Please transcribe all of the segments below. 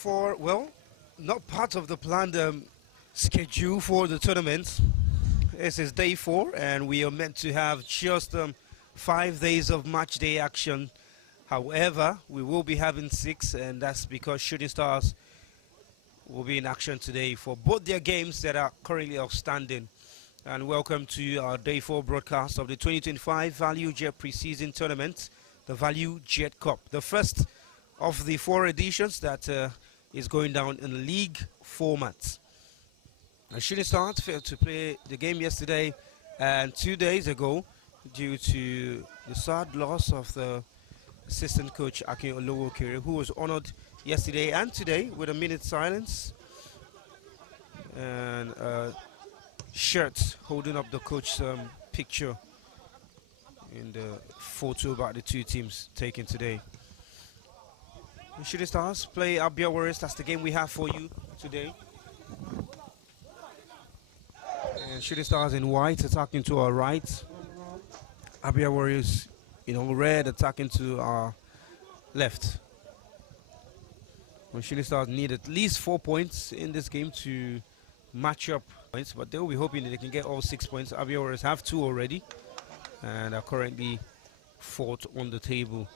for, well, not part of the planned schedule for the tournament. This is day 4, and we are meant to have just 5 days of match day action. However, we will be having 6, and that's because Shooting Stars will be in action today for both their games that are currently outstanding. And welcome to our day 4 broadcast of the 2025 Valuejet preseason tournament, the Valuejet Cup, the first of the 4 editions that is going down in league format. Shooting Stars failed to play the game yesterday and 2 days ago due to the sad loss of the assistant coach Akin Olowokere, who was honored yesterday and today with a minute silence and shirts holding up the coach's picture in the photo about the 2 teams taken today. The Shooting Stars play Abia Warriors. That's the game we have for you today. And Shooting Stars in white attacking to our right. Abia Warriors in all red attacking to our left. Well, Shooting Stars need at least 4 points in this game to match up points, but they'll be hoping that they can get all 6 points. Abia Warriors have 2 already and are currently 4th on the table.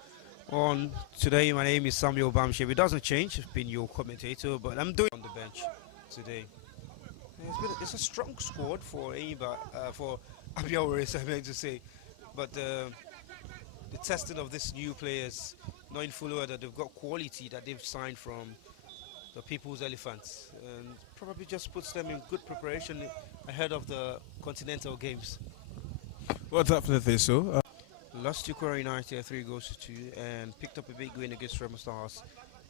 On today, my name is Samuel Bamshev. It doesn't change. I've been your commentator, but I'm doing on the bench today. It's a strong squad for Abia Warriors, I meant to say, but the testing of these new players, knowing fully well that they've got quality that they've signed from the People's Elephants, and probably just puts them in good preparation ahead of the Continental Games. Well, definitely so. Lost to Quora United 3-2 and picked up a big win against Remo Stars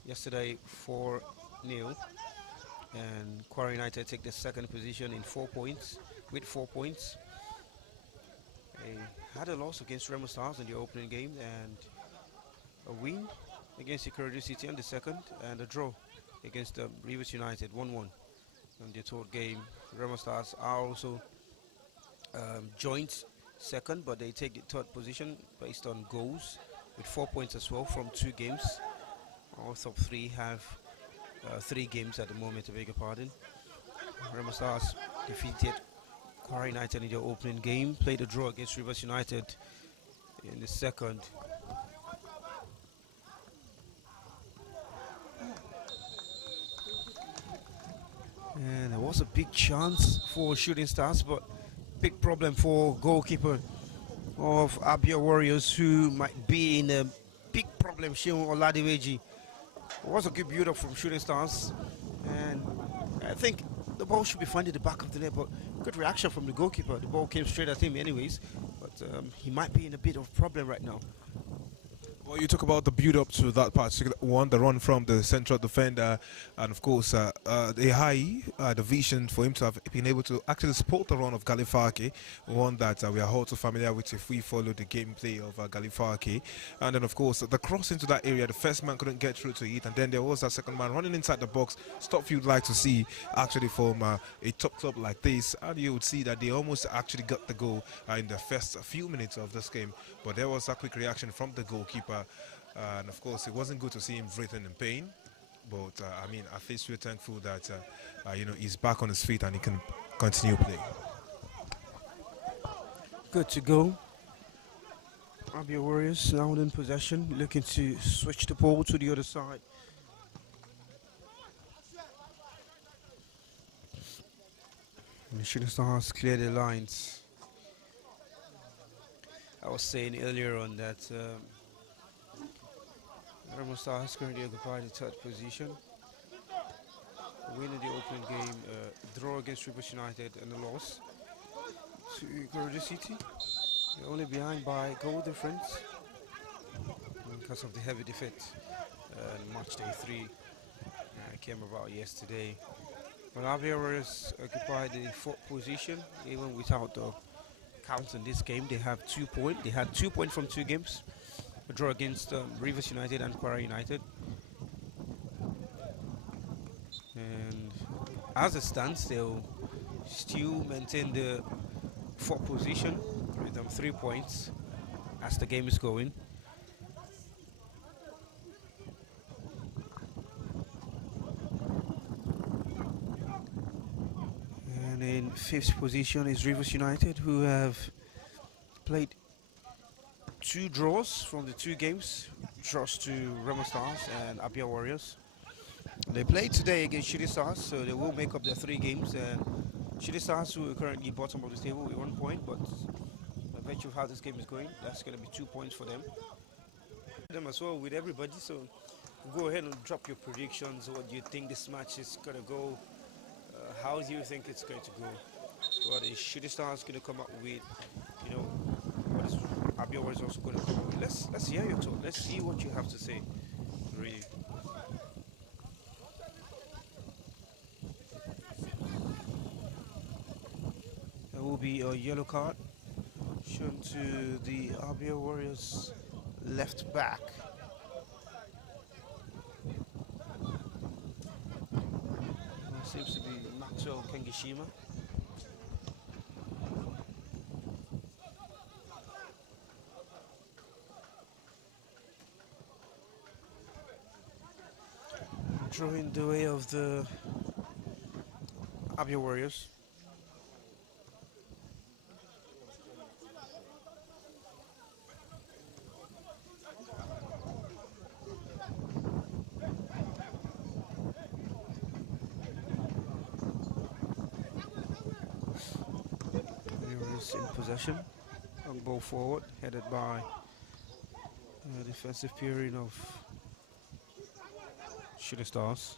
yesterday 4-0. And Quora United take the second position in 4 points, with 4 points. They had a loss against Remo Stars in the opening game and a win against Equalizing City on the second, and a draw against Rivers United 1-1 on the third game. Remo Stars are also joint second, but they take the third position based on goals with 4 points as well from 2 games. All top 3 have 3 games at the moment, I beg your pardon. Remo Stars defeated Quora United in their opening game, played a draw against Rivers United in the second. And there was a big chance for Shooting Stars, but big problem for goalkeeper of Abia Warriors, who might be in a big problem. Sheon Oladimeji. It was a good build-up from Shooting Stars, and I think the ball should be found at the back of the net, but good reaction from the goalkeeper. The ball came straight at him anyways, but he might be in a bit of problem right now. Well, you talk about the build-up to that particular one, the run from the central defender, and of course the vision for him to have been able to actually support the run of Galifaki, one that we are all too familiar with if we follow the gameplay of Galifaki. And then of course the cross into that area, the first man couldn't get through to it, and then there was a second man running inside the box, stuff you'd like to see actually from a top club like this, and you would see that they almost actually got the goal in the first few minutes of this game, but there was a quick reaction from the goalkeeper. And of course, it wasn't good to see him breathing in pain. But I mean, at least we're thankful that he's back on his feet and he can continue playing. Good to go. Abia Warriors now in possession, looking to switch the ball to the other side. And the Shooting Stars clear the lines. I was saying earlier on that Remo Stars currently occupy the 3rd position. A win in the opening game, draw against Rivers United, and a loss to Equalizing City. They're only behind by goal difference because of the heavy defeat. Matchday 3 came about yesterday. But Abia Warriors occupy the 4th position, even without the count in this game. They have 2 points. They had 2 points from 2 games. A draw against Rivers United and Quora United. And as it stands, they'll still maintain the 4th position with 3 points as the game is going. fifth position is Rivers United, who have played 2 draws from the 2 games, draws to Remo Stars and Abia Warriors. They played today against Shooting Stars, so they will make up their 3 games. And Shooting Stars, who are currently bottom of the table with 1 point, but by virtue of how this game is going, that's going to be 2 points for them. Them as well with everybody, so go ahead and drop your predictions. What do you think this match is going to go? How do you think it's going to go? What is Shooting Stars going to come up with? You know, what is Abia Warriors also going to come up with? Let's hear your thought. Let's see what you have to say. Really. There will be a yellow card shown to the Abia Warriors left back. Seems to be Maxwell Kengishima. Drawing the way of the Abia Warriors. Warriors in possession. Long ball forward, headed by defensive period of Shooting Stars.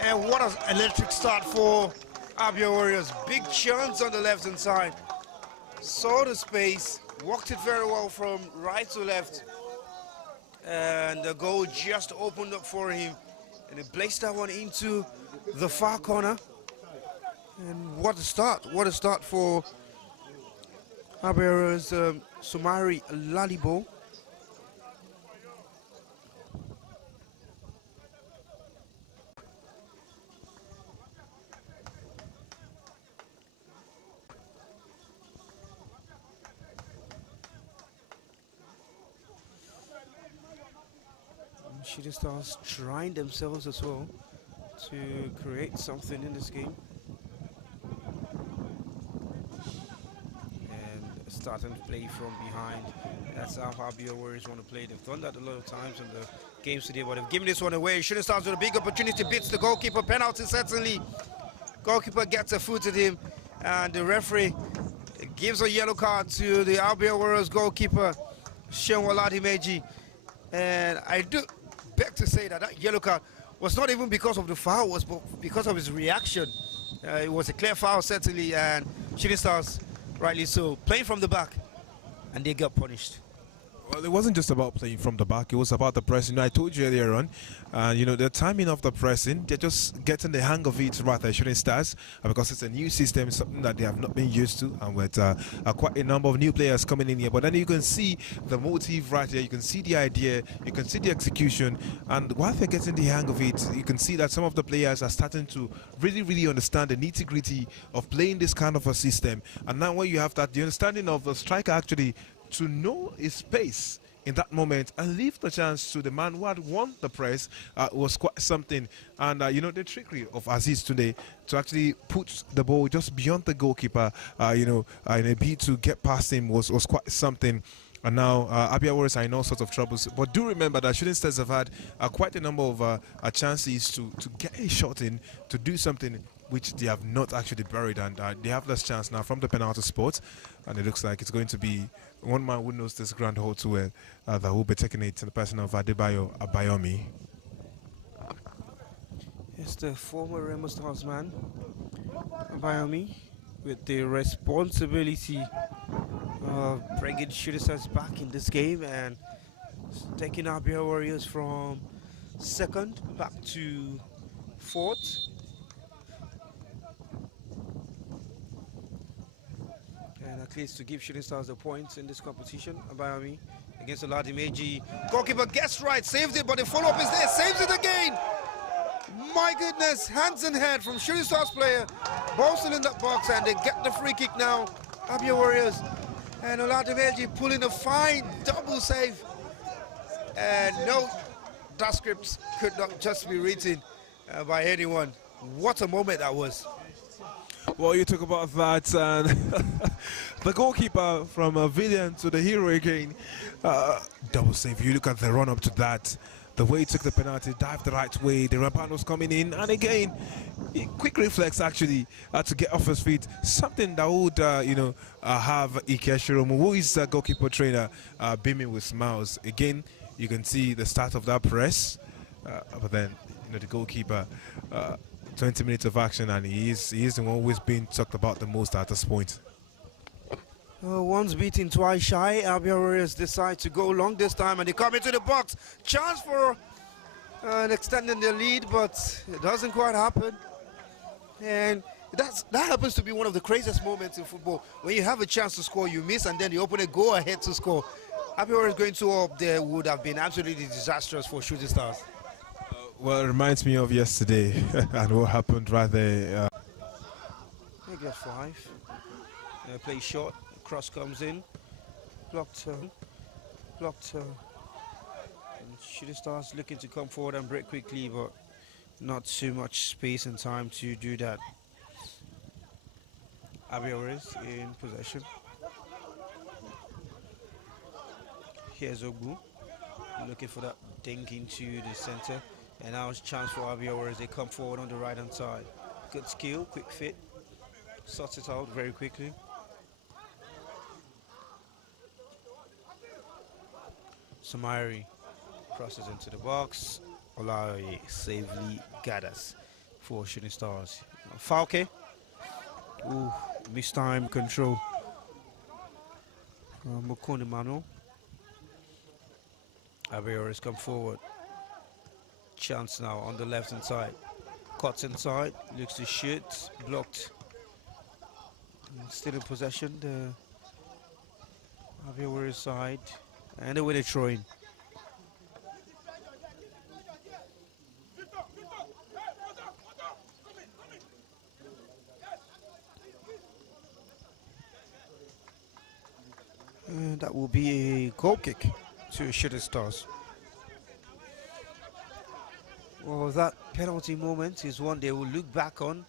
And what an electric start for Abia Warriors. Big chance on the left-hand side. Saw the space, walked it very well from right to left. And the goal just opened up for him. And he placed that one into the far corner. And what a start for Abia Warriors. Sumari Lalibo. Shooting Stars trying themselves as well to create something in this game. And starting to play from behind. That's how Abia Warriors want to play. They've done that a lot of times in the games today, but they've given this one away. Shooting Stars with a big opportunity, beats the goalkeeper. Penalty certainly. Goalkeeper gets a foot at him, and the referee gives a yellow card to the Abia Warriors goalkeeper, Shenwala Dimeji. And I do beg to say that that yellow card was not even because of the foul, was because of his reaction. It was a clear foul certainly, and Shooting Stars, rightly so, playing from the back, and they got punished. Well, it wasn't just about playing from the back, it was about the pressing. I told you earlier on, the timing of the pressing, they're just getting the hang of it rather, Shooting Stars, because it's a new system, something that they have not been used to, and with quite a number of new players coming in here. But then you can see the motive right here, you can see the idea, you can see the execution, and while they're getting the hang of it, you can see that some of the players are starting to really understand the nitty-gritty of playing this kind of a system. And now when you have that, the understanding of the striker actually to know his space in that moment and leave the chance to the man who had won the press was quite something. And the trickery of Aziz today to actually put the ball just beyond the goalkeeper, in a bid to get past him was quite something. And now Abia Warriors are in all sorts of troubles. But do remember that Shooting Stars have had quite a number of chances to get a shot in, to do something which they have not actually buried, and they have this chance now from the penalty spot, and it looks like it's going to be one man who knows this ground all too well that will be taking it, to the person of Adebayo Abayomi. It's the former Remo Stars man, Abayomi, with the responsibility of bringing Shooting Stars back in this game and taking Abia Warriors from second back to fourth. And I at least to give Shooting Stars the points in this competition. Abayami against Oladimeji. Goalkeeper gets right, saved it, but the follow-up is there, saves it again. My goodness, hands and head from Shooting Stars player. Ball still in that box, and they get the free kick now. Abia Warriors. And Oladimeji pulling a fine double save. And no, that script could not just be written by anyone. What a moment that was. Well, you talk about that, and the goalkeeper from a villain to the hero again. Double save. You look at the run up to that, the way he took the penalty, dived the right way. The Rapan was coming in, and again, quick reflex actually to get off his feet. Something that would, have Ike Shiromu, who is a goalkeeper trainer, beaming with smiles. Again, you can see the start of that press, but then the goalkeeper. 20 minutes of action, and he is the one who's being talked about the most at this point. Once beaten, twice shy. Abia Warriors decide to go long this time, and they come into the box. Chance for extending their lead, but it doesn't quite happen. And that happens to be one of the craziest moments in football. When you have a chance to score, you miss, and then the opponent go ahead to score. Abia Warriors going to up there would have been absolutely disastrous for Shooting Stars. Well, it reminds me of yesterday and what happened right there. They get 5. Play short. Cross comes in. Blocked. Blocked. And Shooting Stars looking to come forward and break quickly, but not too much space and time to do that. Abia Warriors in possession. Here's Ogbu looking for that dink into the center. And now it's a chance for Abia Warriors. They come forward on the right-hand side. Good skill, quick fit. Sorts it out very quickly. Samairi crosses into the box. Olaoye safely gathers for Shooting Stars. Falke. Ooh, missed time control. Mokone Mano. Abia Warriors come forward. Chance now on the left hand side. Cuts inside, looks to shoot, blocked. Still in possession, the Abia Warriors side, and away they throw in. And that will be a goal kick to Shooting Stars. Well, that penalty moment is one they will look back on,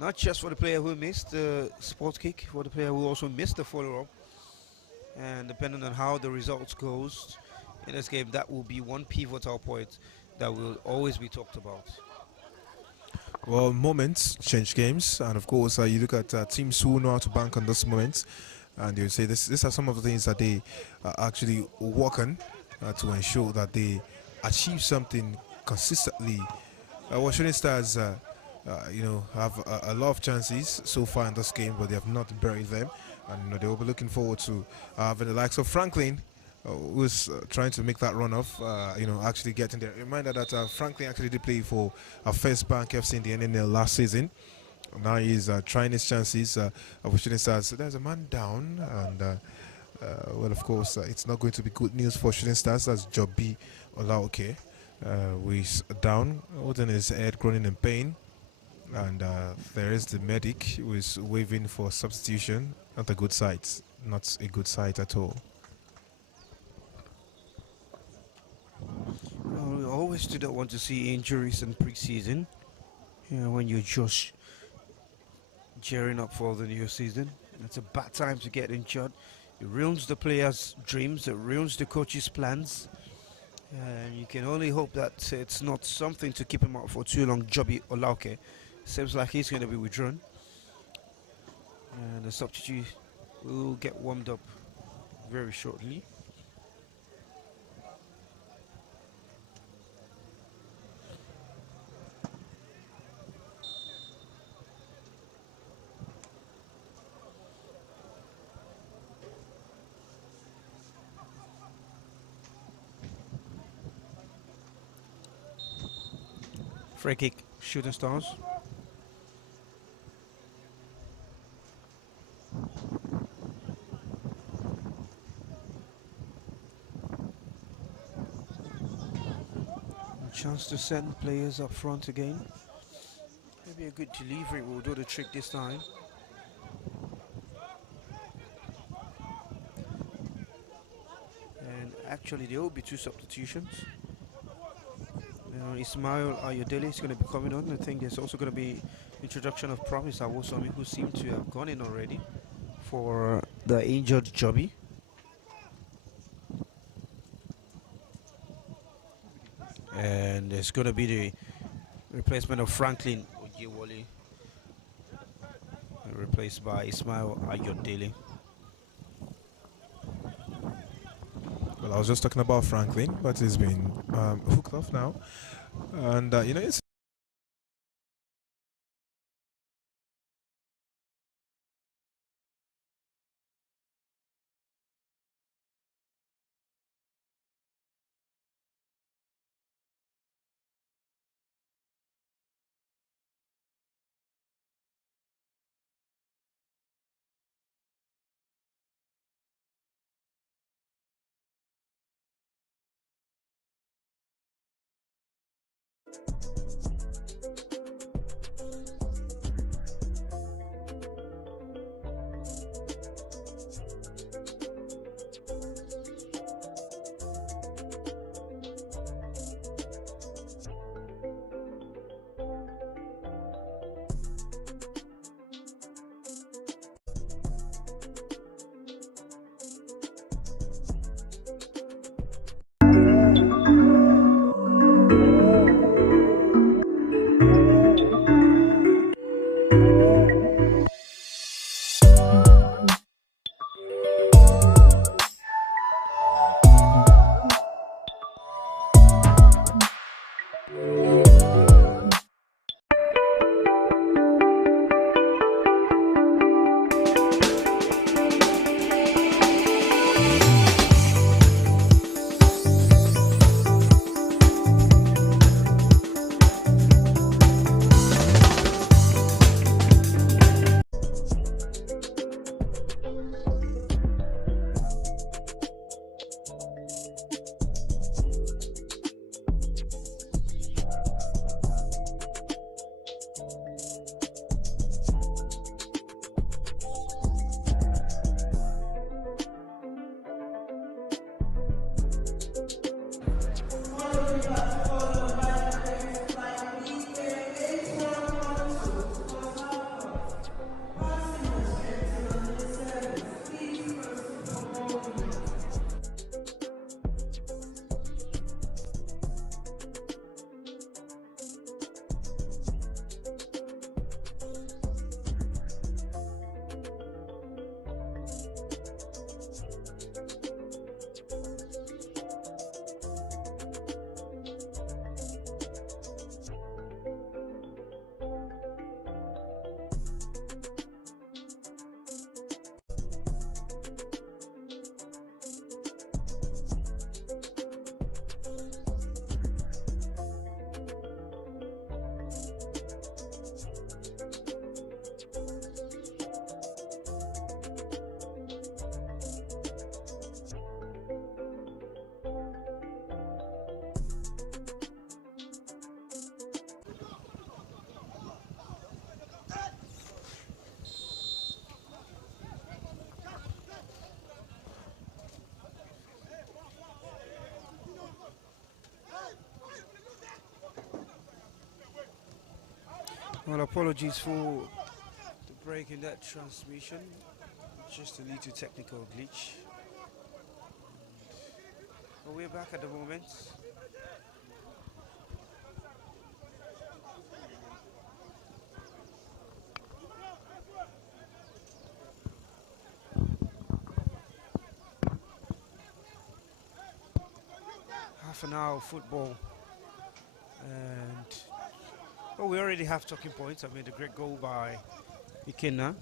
not just for the player who missed the spot kick, for the player who also missed the follow-up. And depending on how the results goes in this game, that will be one pivotal point that will always be talked about. Well, moments change games, and of course, you look at teams who know how to bank on those moments, and you say these are some of the things that they actually work on to ensure that they achieve something consistently. Shooting Stars, have a lot of chances so far in this game, but they have not buried them, and they will be looking forward to having the likes of Franklin, who's trying to make that run off. Actually getting there. Reminder that Franklin actually did play for First Bank FC in the NNL last season. Now he's trying his chances of Shooting Stars. So there's a man down, and well, of course, it's not going to be good news for Shooting Stars. That's Joby Olaoke, who is down, holding his head, groaning in pain. And there is the medic who is waving for substitution. Not a good sight. Not a good sight at all. Well, we always do not want to see injuries in pre-season. When you're just gearing up for the new season, it's a bad time to get injured. It ruins the players' dreams. It ruins the coach's plans. And you can only hope that it's not something to keep him out for too long. Joby Olauke seems like he's going to be withdrawn. And the substitute will get warmed up very shortly. Free kick, Shooting Stars. chance to send players up front again. Maybe a good delivery will do the trick this time. And actually there will be two substitutions. Ismail Ayodele is going to be coming on. I think there's also going to be introduction of Promise Awosomi, who seem to have gone in already for the injured Joby. And there's going to be the replacement of Franklin Ojewole, replaced by Ismail Ayodele. Well, I was just talking about Franklin, but he's been hooked off now. And, it's Well, apologies for the break in that transmission. Just a little technical glitch. But we're back at the moment. Half an hour of football. And well, we already have talking points. I mean, the great goal by Ikenna.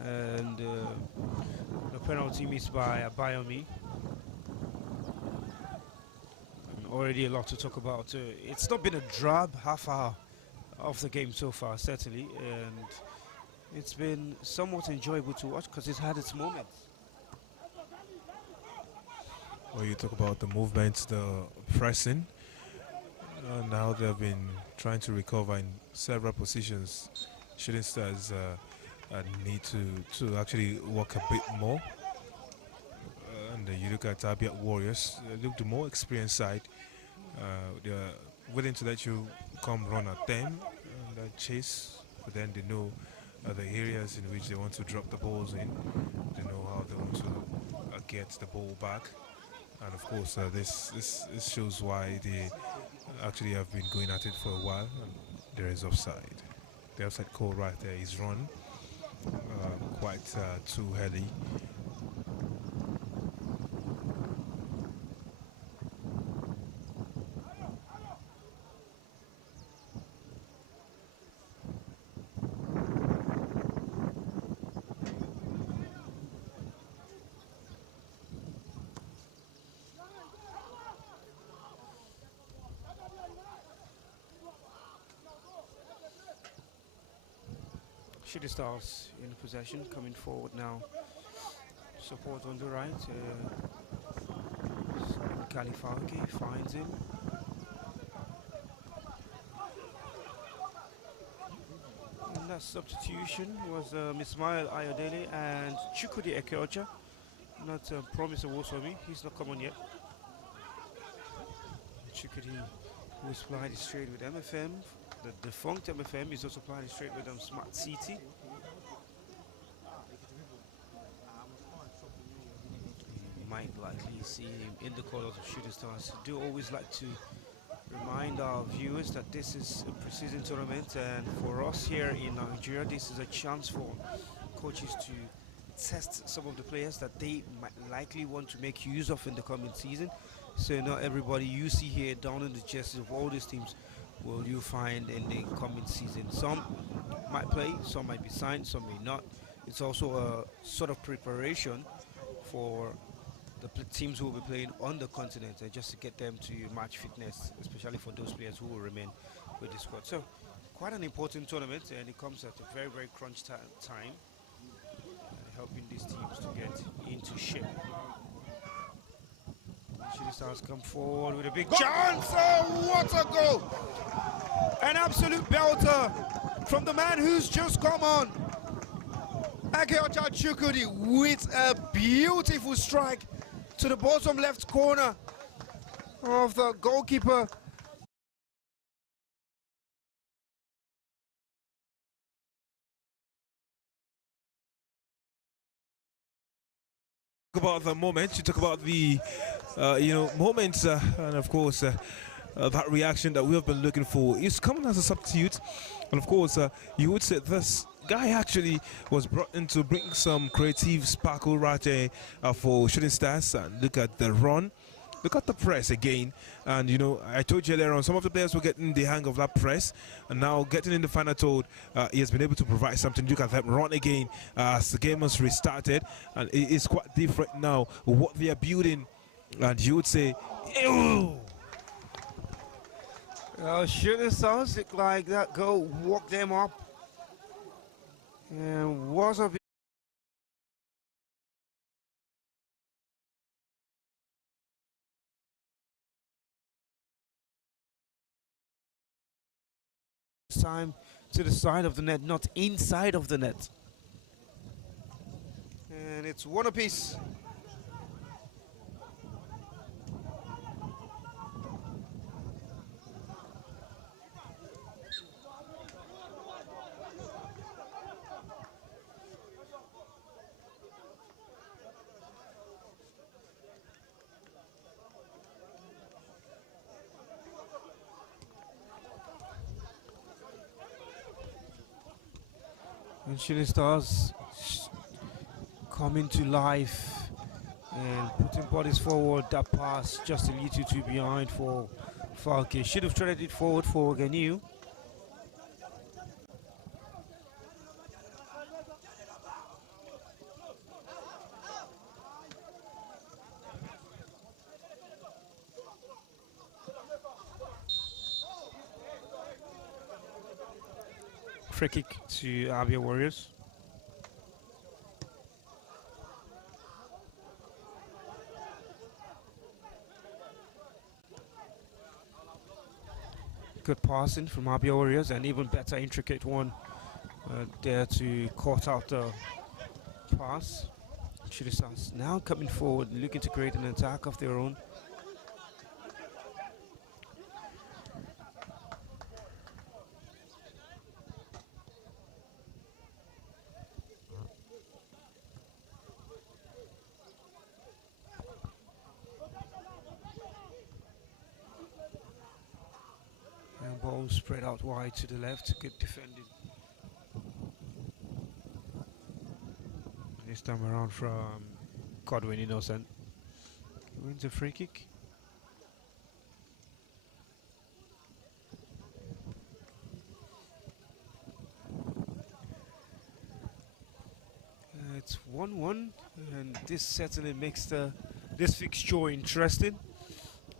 And the penalty missed by Abayomi. And already a lot to talk about. It's not been a drab half hour of the game so far, certainly. And it's been somewhat enjoyable to watch because it's had its moments. Well, you talk about the movements, the pressing. Now they've been trying to recover in several positions. Shooting Stars need to actually work a bit more. And you look at Abia Warriors, look the more experienced side. They're willing to let you come run at them and chase, but then they know the areas in which they want to drop the balls in. They know how they want to get the ball back. And of course, this shows why they actually have been going at it for a while. And there is offside. The offside call right there is run quite too early. Shooting Stars in possession, coming forward now. Support on the right. Kalifaki finds him. And that substitution was Ismail Ayodele and Chukudi Ekeocha. Not Promise Owosomi. He's not come on yet. Chukudi, who is playing straight with MFM. The defunct MFM is also playing straight with Smart City. You might likely see him in the colours of Shooting Stars. I do always like to remind our viewers that this is a pre-season tournament, and for us here in Nigeria, this is a chance for coaches to test some of the players that they might likely want to make use of in the coming season. So not everybody you see here down in the jerseys of all these teams will you find in the coming season. Some might play, some might be signed, some may not. It's also a sort of preparation for the teams who will be playing on the continent, just to get them to match fitness, especially for those players who will remain with the squad. So quite an important tournament, and it comes at a very, very crunch time, helping these teams to get into shape. Shooting Stars come forward with a big chance. Oh, what a goal! An absolute belter from the man who's just come on. Akeocha Chukudi with a beautiful strike to the bottom left corner of the goalkeeper. About the moment, you talk about the moments, and of course that reaction that we have been looking for is coming as a substitute. And of course you would say this guy actually was brought in to bring some creative sparkle right there for Shooting Stars. And look at the run, look at the press again. And I told you earlier on, some of the players were getting the hang of that press, and now getting in the final third, he has been able to provide something. Look at that run again as the game has restarted, and it is quite different now what they are building. And you would say, ew. Shooting Stars look like that goal walked them up, and was a time to the side of the net, not inside of the net. And it's one apiece. And Shooting Stars coming to life and putting bodies forward. That pass just a little too behind for Falke. Should have threaded it forward for Ganu. Free kick to Abia Warriors. Good passing from Abia Warriors, and even better intricate one there to cut out the pass. Shooting Stars now coming forward, looking to create an attack of their own. And ball spread out wide to the left. Good defending. This time around from Godwin Innocent. Wins a free kick. It's 1-1, and this certainly makes this fixture interesting.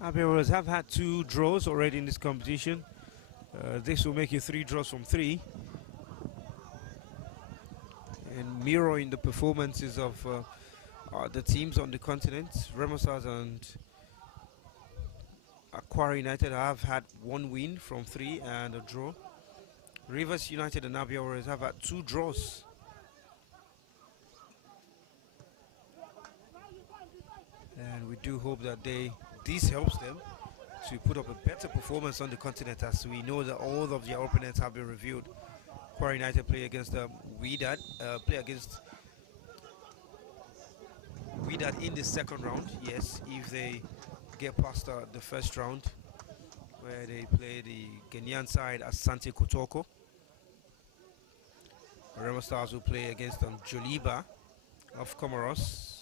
Abia have had 2 draws already in this competition. This will make it 3 draws from 3. And mirroring the performances of the teams on the continent, Remo Stars and Aquara United have had 1 win from 3 and a draw. Rivers United and Abia Warriors have had 2 draws. And we do hope that this helps them to put up a better performance on the continent, as we know that all of their opponents have been reviewed. Aquara United play against Wydad in the second round. Yes, if they get past the first round, where they play the Ghanaian side Asante Kotoko. Remo Stars will play against Joliba of Comoros.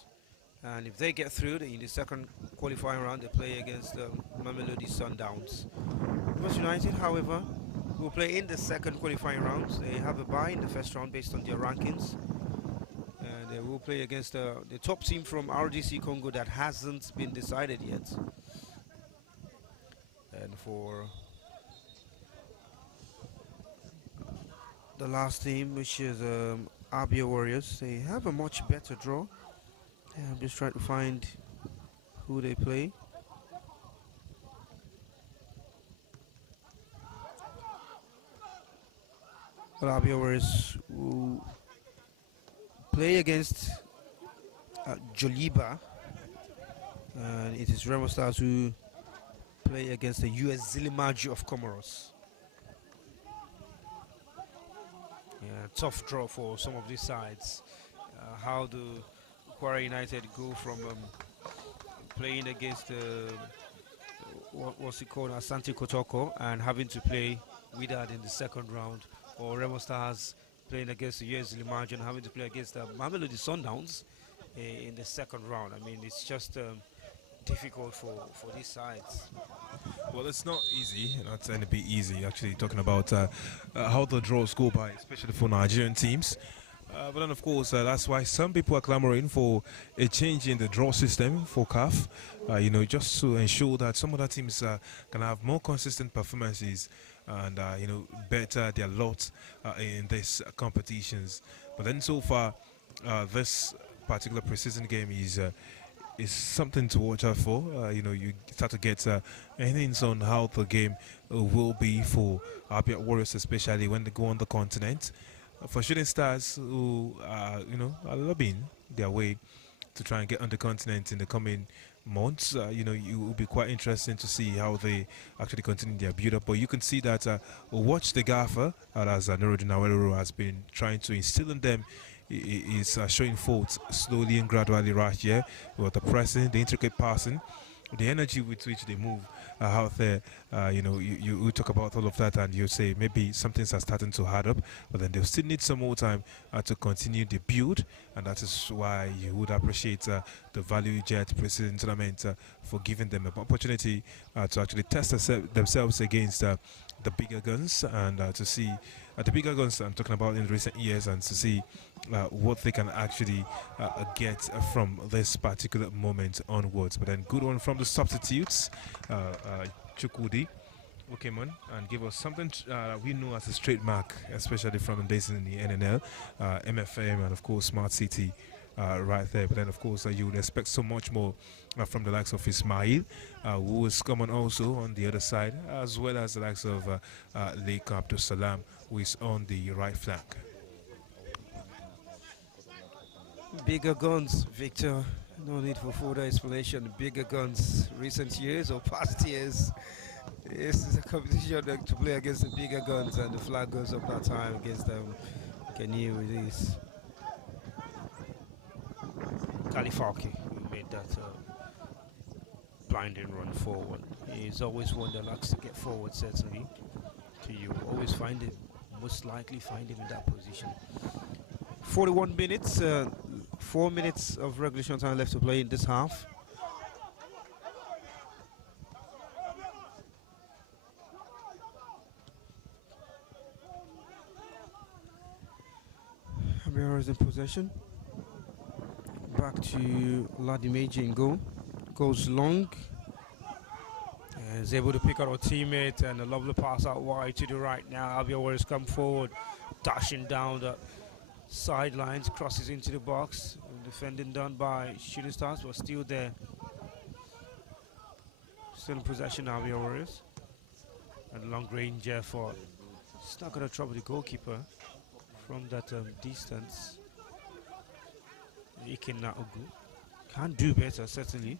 And if they get through in the second qualifying round, they play against Mamelodi Sundowns. Rivers United, however, will play in the second qualifying round. They have a bye in the first round based on their rankings. And they will play against the top team from RDC Congo that hasn't been decided yet. And for the last team, which is Abia Warriors, they have a much better draw. Yeah, I'm just trying to find who they play. Abia Warriors will play against Joliba, and it is Remo Stars who play against the US Zilimaji of Comoros. Yeah, tough draw for some of these sides. How do Aquara United go from playing against what's it called, Asante Kotoko, and having to play Wydad in the second round, or Remo Stars playing against the US Limagen and having to play against the Mamelodi Sundowns in the second round. I mean, it's just difficult for these sides. Well, it's not easy, not going to be easy, actually, talking about how the draws go by, especially for Nigerian teams. But then, of course, that's why some people are clamoring for a change in the draw system for CAF, just to ensure that some other teams can have more consistent performances and, better their lot in these competitions. But then so far, this particular preseason game is something to watch out for. You start to get hints on how the game will be for Abia Warriors, especially when they go on the continent. For Shooting Stars, who are lobbying their way to try and get on the continent in the coming months, it will be quite interesting to see how they actually continue their build-up. But you can see that watch the gaffer, as Nuruddin Awero has been trying to instill in them, is showing forth slowly and gradually right here with the pressing, the intricate passing, the energy with which they move out there. You talk about all of that and you say maybe some things are starting to add up, but then they'll still need some more time to continue the build, and that is why you would appreciate the Valuejet Preseason Tournament for giving them an opportunity to actually test themselves against the bigger guns, and to see the bigger guns I'm talking about in recent years, and to see what they can actually get from this particular moment onwards. But then good one from the substitutes, Chukwudi, who came on and gave us something we know as a straight mark, especially from the days in the NNL, MFM, and of course Smart City right there. But then, of course, you would expect so much more from the likes of Ismail, who is coming also on the other side, as well as the likes of Lake Abdul Salam, who is on the right flank. Bigger guns, Victor. No need for further explanation. Bigger guns. Recent years or past years, this is a competition to play against the bigger guns, and the flag goes up that time against Can you release Kalifaki, who made that blinding run forward. He's always one that likes to get forward, certainly. So you always find him, most likely find him in that position. 41 minutes, 4 minutes of regulation time left to play in this half. Abia is in possession. Back to Ladimeji in goal. Goes long. And is able to pick out a teammate, and a lovely pass out wide to the right now. Abia Warriors come forward, dashing down the sidelines, crosses into the box. Defending done by Shooting Stars, but still there. Still in possession, Abia Warriors. And long range effort. It's not going to trouble the goalkeeper from that distance. Iken Naogu can do better, certainly.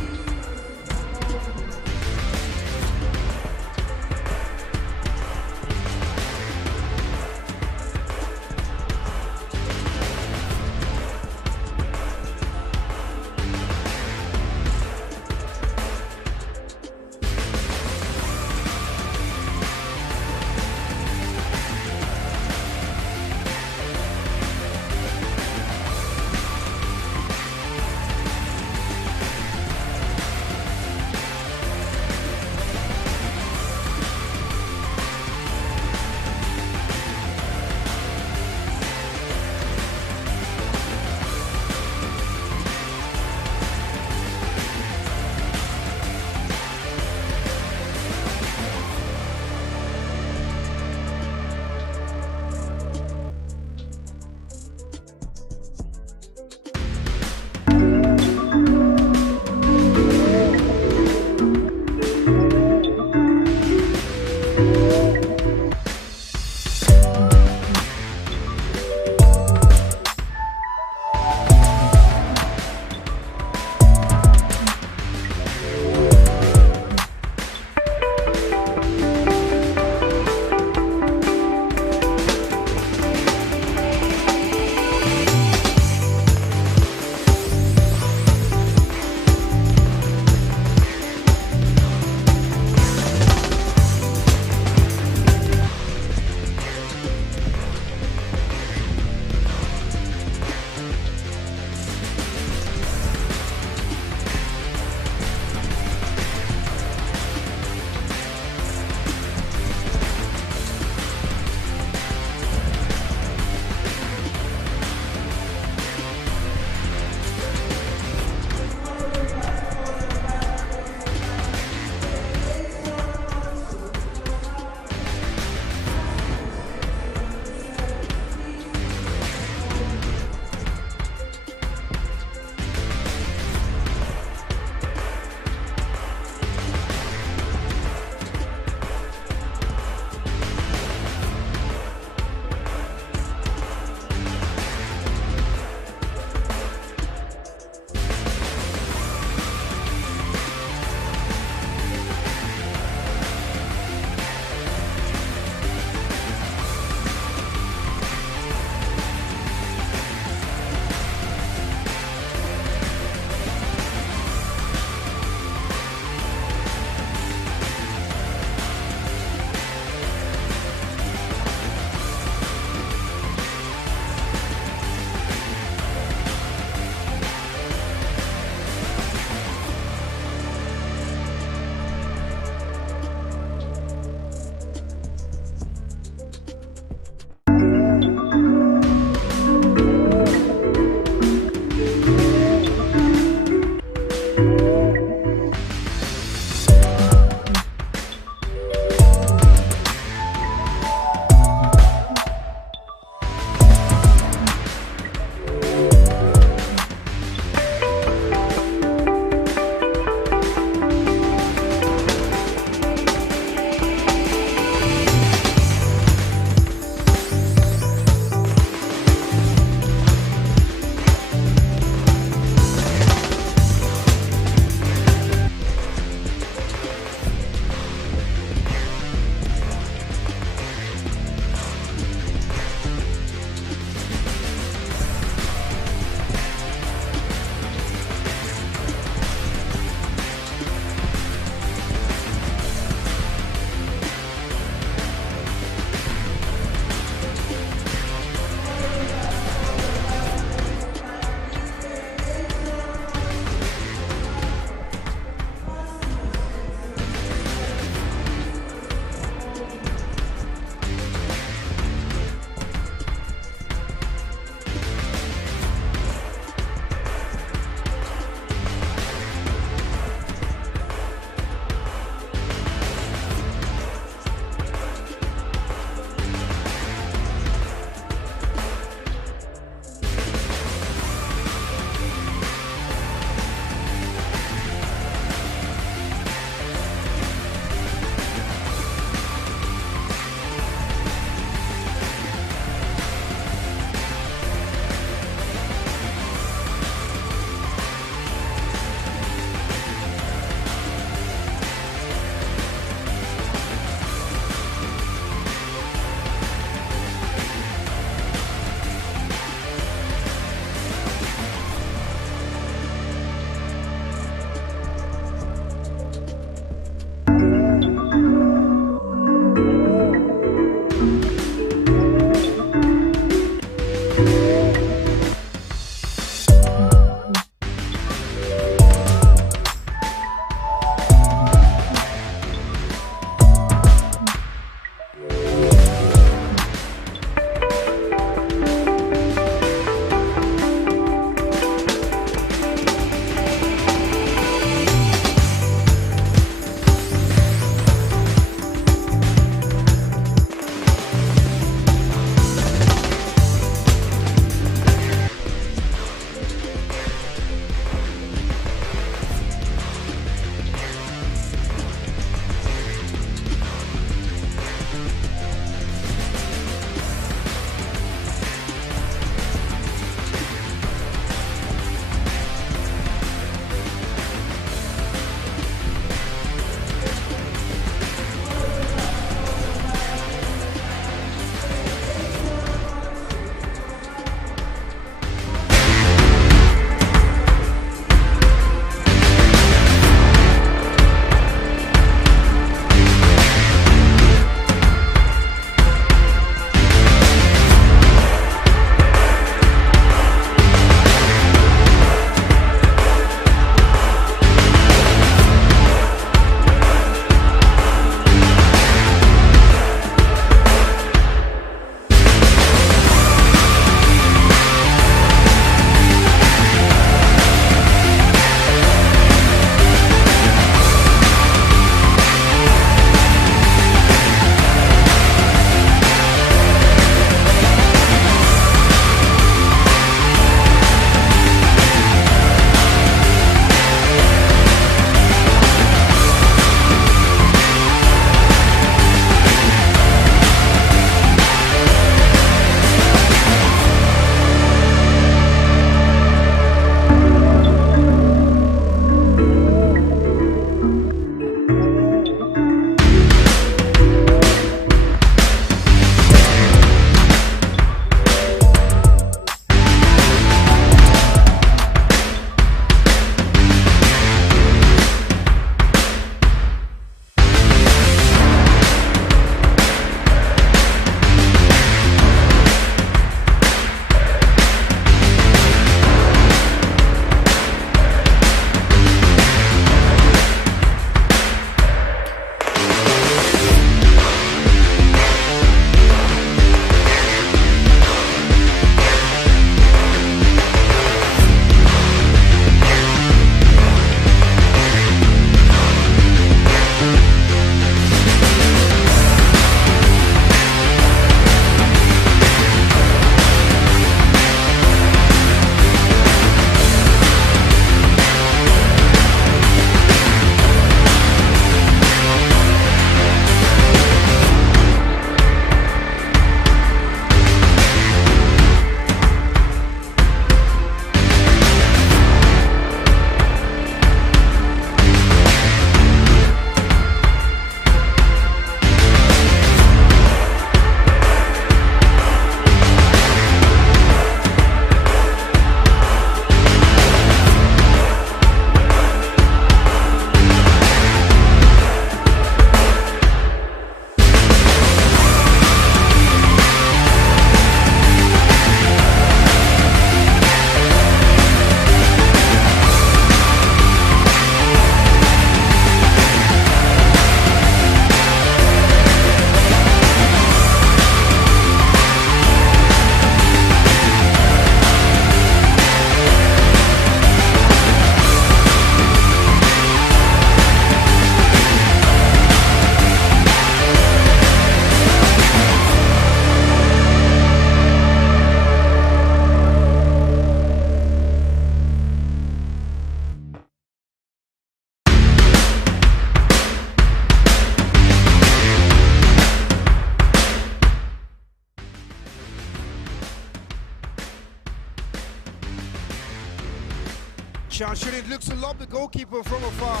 chance. Shooting looks to lob the goalkeeper from afar.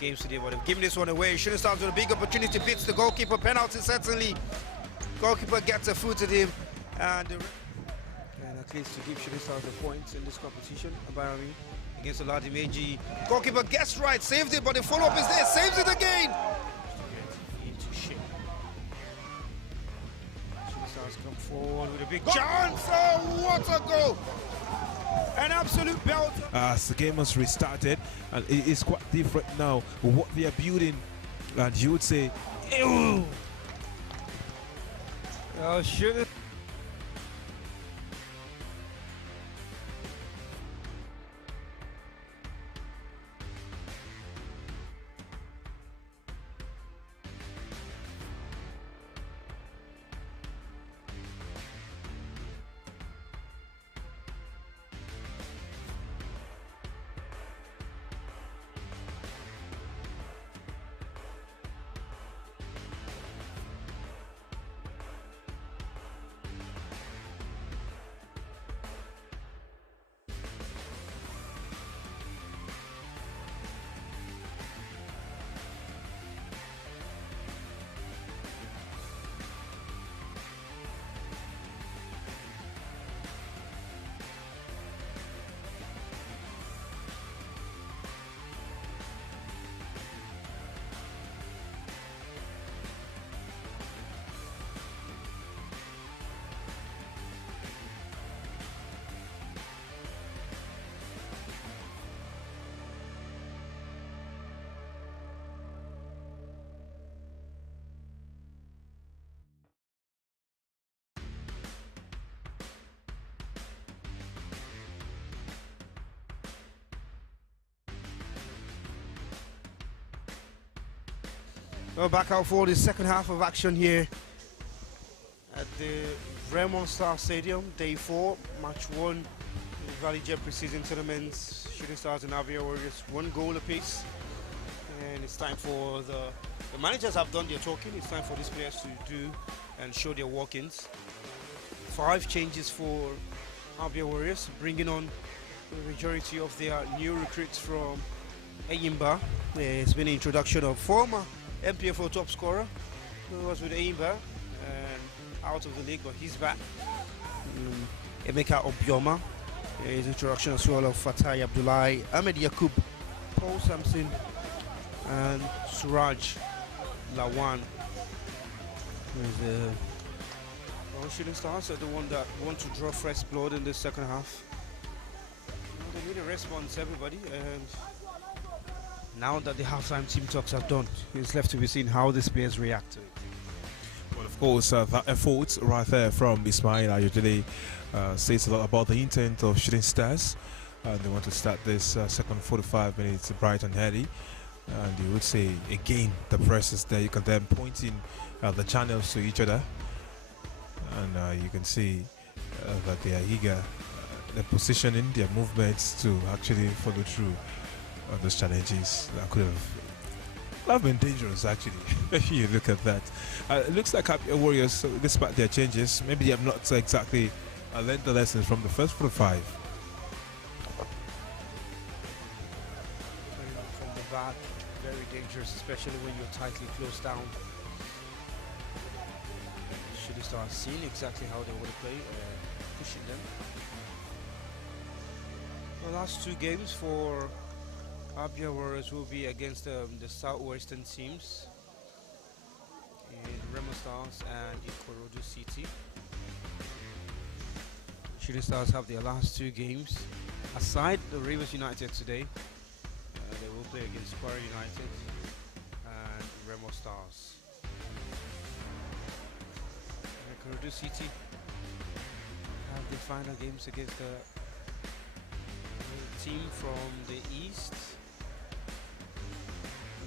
Games today, but they've given this one away. Shooting Stars with a big opportunity, beats the goalkeeper. Penalty certainly. Goalkeeper gets a foot at him, and at least to give Shooting Stars the points in this competition. Abayami against Oladimeji. Goalkeeper gets right, saved it, but the follow-up is there, saves it again. Into shape. Shooting Stars come forward with a big chance. Oh, what a goal! An absolute belt. As the game has restarted, and it is quite different now. What they are building, and you would say, ew. Oh, shit. Well, back out for the second half of action here at the Raymond Star Stadium, day 4, match 1, Valuejet pre-season tournaments. Shooting Stars and Abia Warriors 1 goal apiece, and it's time for the managers have done their talking. It's time for these players to do and show their workings. 5 changes for Abia Warriors, bringing on the majority of their new recruits from Eyimba. There's been an introduction of former MPFO top scorer who was with Eyimba and out of the league, but he's back. Emeka Obioma. His introduction as well of Fatai Abdullahi, Ahmed Yakub, Paul Sampson, and Suraj Lawan. Shooting Stars are the one that want to draw fresh blood in the second half. They need a response, everybody, and now that the halftime team talks are done, it's left to be seen how these players react to it. Well, of course, that effort right there from Ismail Ayodele says a lot about the intent of Shooting Stars. They want to start this second 45 minutes bright and early. And you would say, again, the press is there. You can then point in the channels to each other. And you can see that they are eager, their positioning, their movements to actually follow through those challenges that could have been dangerous, actually. If you look at that, it looks like Abia Warriors, despite their changes, maybe they have not exactly learned the lessons from the first 45. From the back, very dangerous, especially when you're tightly closed down. Shooting Stars seeing exactly how they want to play, pushing them. The last 2 games for Abia Warriors will be against the southwestern teams in Remo Stars and Ikorodu City. Shooting Stars have their last 2 games. Aside the Rivers United today, they will play against Kwara United and Remo Stars. Ikorodu City have the final games against the team from the east,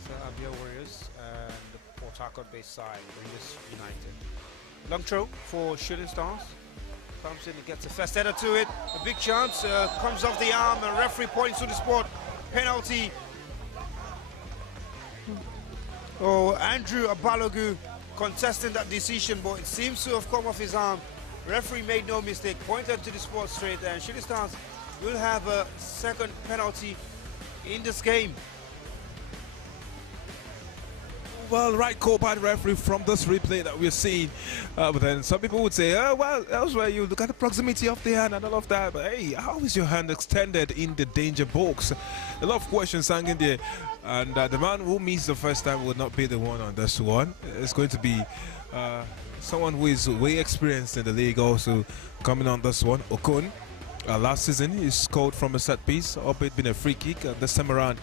the Abia Warriors, and the Port Harcourt-based side, Rivers United. Long throw for Shooting Stars. Comes in and gets a first header to it. A big chance, comes off the arm, and referee points to the spot. Penalty. Oh, Andrew Abalogu contesting that decision, but it seems to have come off his arm. Referee made no mistake, pointed to the spot straight, and Shooting Stars will have a second penalty in this game. Well, right call by the referee from this replay that we're seeing. But then some people would say, oh, well, elsewhere you look at the proximity of the hand and all of that. But hey, how is your hand extended in the danger box? A lot of questions hanging there. And the man who missed the first time will not be the one on this one. It's going to be someone who is way experienced in the league also coming on this one. Okon, last season, he scored from a set piece, albeit been a free kick. This time around,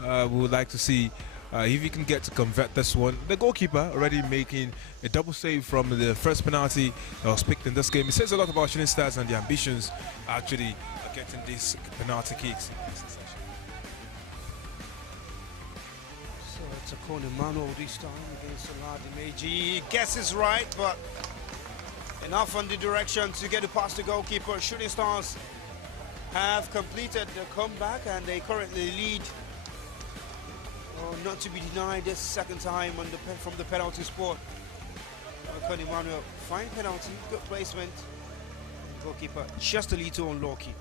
we would like to see if he can get to convert this one. The goalkeeper already making a double save from the first penalty that was picked in this game. It says a lot about Shooting Stars and the ambitions actually getting these penalty kicks. So it's a corner Manuel this time against Oladimeji. He guesses right, but enough on the direction to get it past the goalkeeper. Shooting Stars have completed the comeback and they currently lead. Not to be denied this second time on from the penalty spot. Connie Manuel, fine penalty, good placement. Goalkeeper just a little unlucky.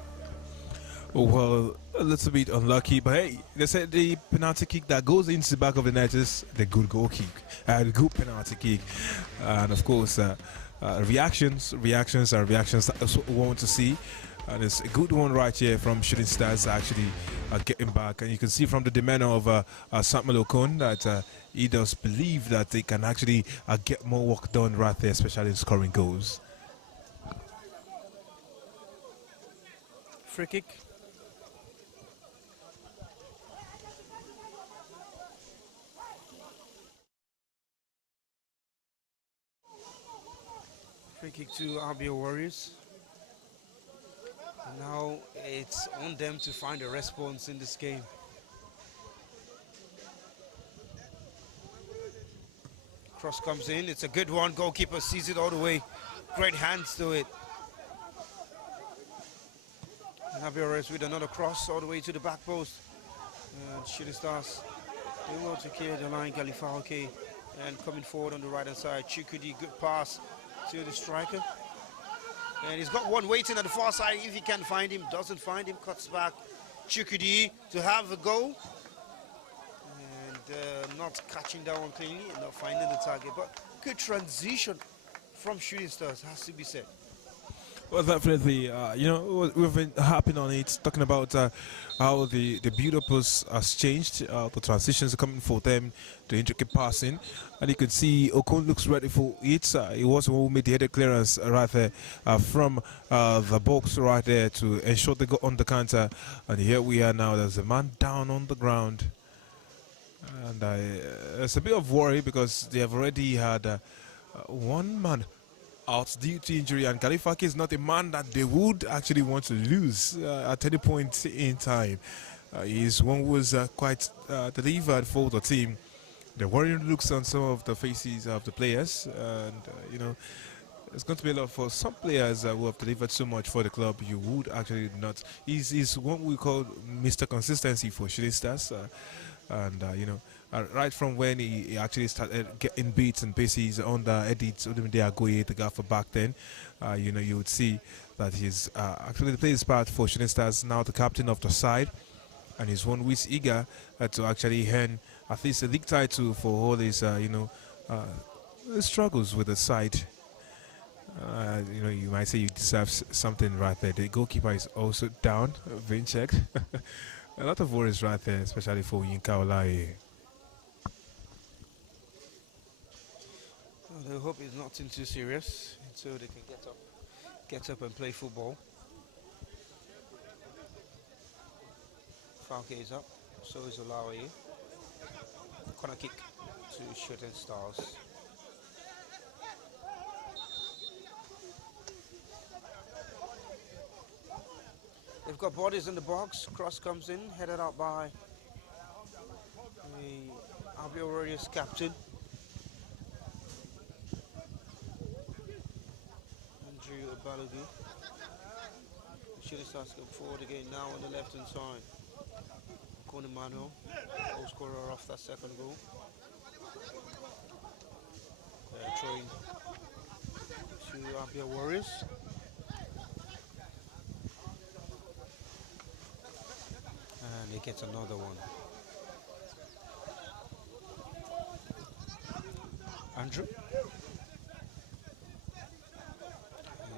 Oh, well, a little bit unlucky, but hey, they said the penalty kick that goes into the back of the net is the good goal kick, the good penalty kick, and of course, reactions. That's what we want to see. And it's a good one right here from Shooting Stars actually getting back. And you can see from the demeanor of Samuel Okon that he does believe that they can actually get more work done right there, especially in scoring goals. Free kick. Free kick to Abia Warriors. Now it's on them to find a response in this game. Cross comes in, it's a good one. Goalkeeper sees it all the way. Great hands to it. And Abia with another cross all the way to the back post. And Shooting Stars, they want to clear the line. Galifalke and coming forward on the right hand side. Chukudi, good pass to the striker. And he's got one waiting at the far side. If he can find him, doesn't find him, cuts back. Chukudi to have a goal. And not catching that one cleanly and not finding the target. But good transition from Shooting Stars, has to be said. Well, definitely, you know, we've been harping on it, talking about how the build-up has changed, the transitions are coming for them, the intricate passing, and you can see Okon looks ready for it. He was the one who made the headed clearance right there from the box right there to ensure they go on the counter. And here we are now, there's a man down on the ground. And it's a bit of worry because they have already had one man out due to injury, and Galifaki is not a man that they would actually want to lose at any point in time. He's one who was quite delivered for the team. The worrying looks on some of the faces of the players, and you know, it's going to be a lot for some players who have delivered so much for the club. You would actually not. He's what we call Mr. Consistency for Shooting Stars, and you know. Right from when he actually started getting beats and pieces under Edith Agoye, the gaffer back then, you know, you would see that he's actually played his part for Shooting Stars, now the captain of the side, and he's one who is eager to actually earn at least a league title for all his, you know, his struggles with the side. You know, you might say you deserve something right there. The goalkeeper is also down, being checked. A lot of worries right there, especially for Yinka Olaye. I hope it's nothing too serious, so they can get up and play football. Falke is up, so is Olawe. Corner kick to Shooting Stars. They've got bodies in the box. Cross comes in, headed out by the Abia Warriors captain. Balogu. Shooting Stars go forward again now on the left hand side. Conor Manuel, goal scorer off that second goal. Throwing to Abia Warriors. And he gets another one. Andrew.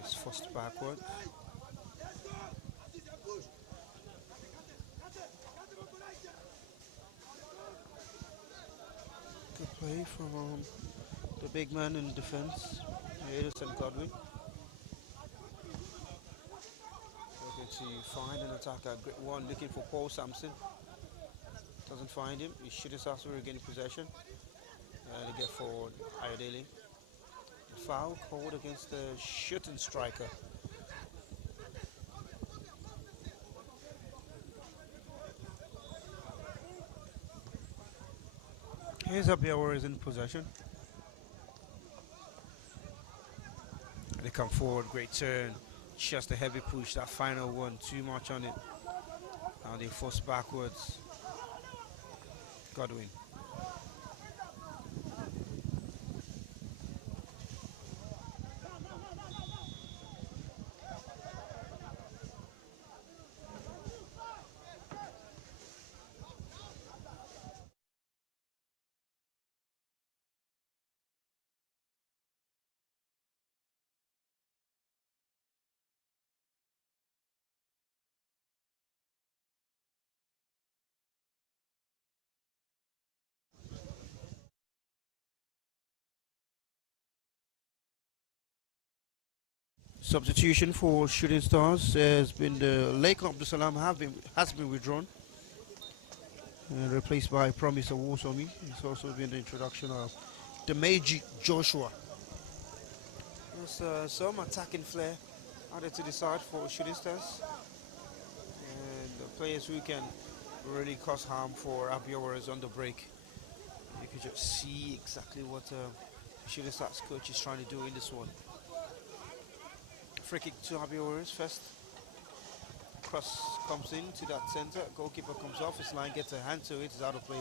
He's forced backward. Good play from the big man in defense, Edison Godwin. Looking to find an attacker. Great one looking for Paul Sampson. Doesn't find him. He shoots us to regain possession. They get forward. Ayodele. Foul called against the shooting striker. Here's Abia Warriors in possession. They come forward, great turn. Just a heavy push, that final one, too much on it. Now they force backwards. Godwin. Substitution for Shooting Stars has been the Lake Abdul Salam has been withdrawn and replaced by Promise Awosomi. It's also been the introduction of the Meiji Joshua. There's some attacking flair added to the side for Shooting Stars and the players who can really cause harm for Abia Warriors on the break. You can just see exactly what Shooting Stars coach is trying to do in this one. Free kick to Abia Warriors first. Cross comes in to that center. Goalkeeper comes off his line, gets a hand to it. It's out of play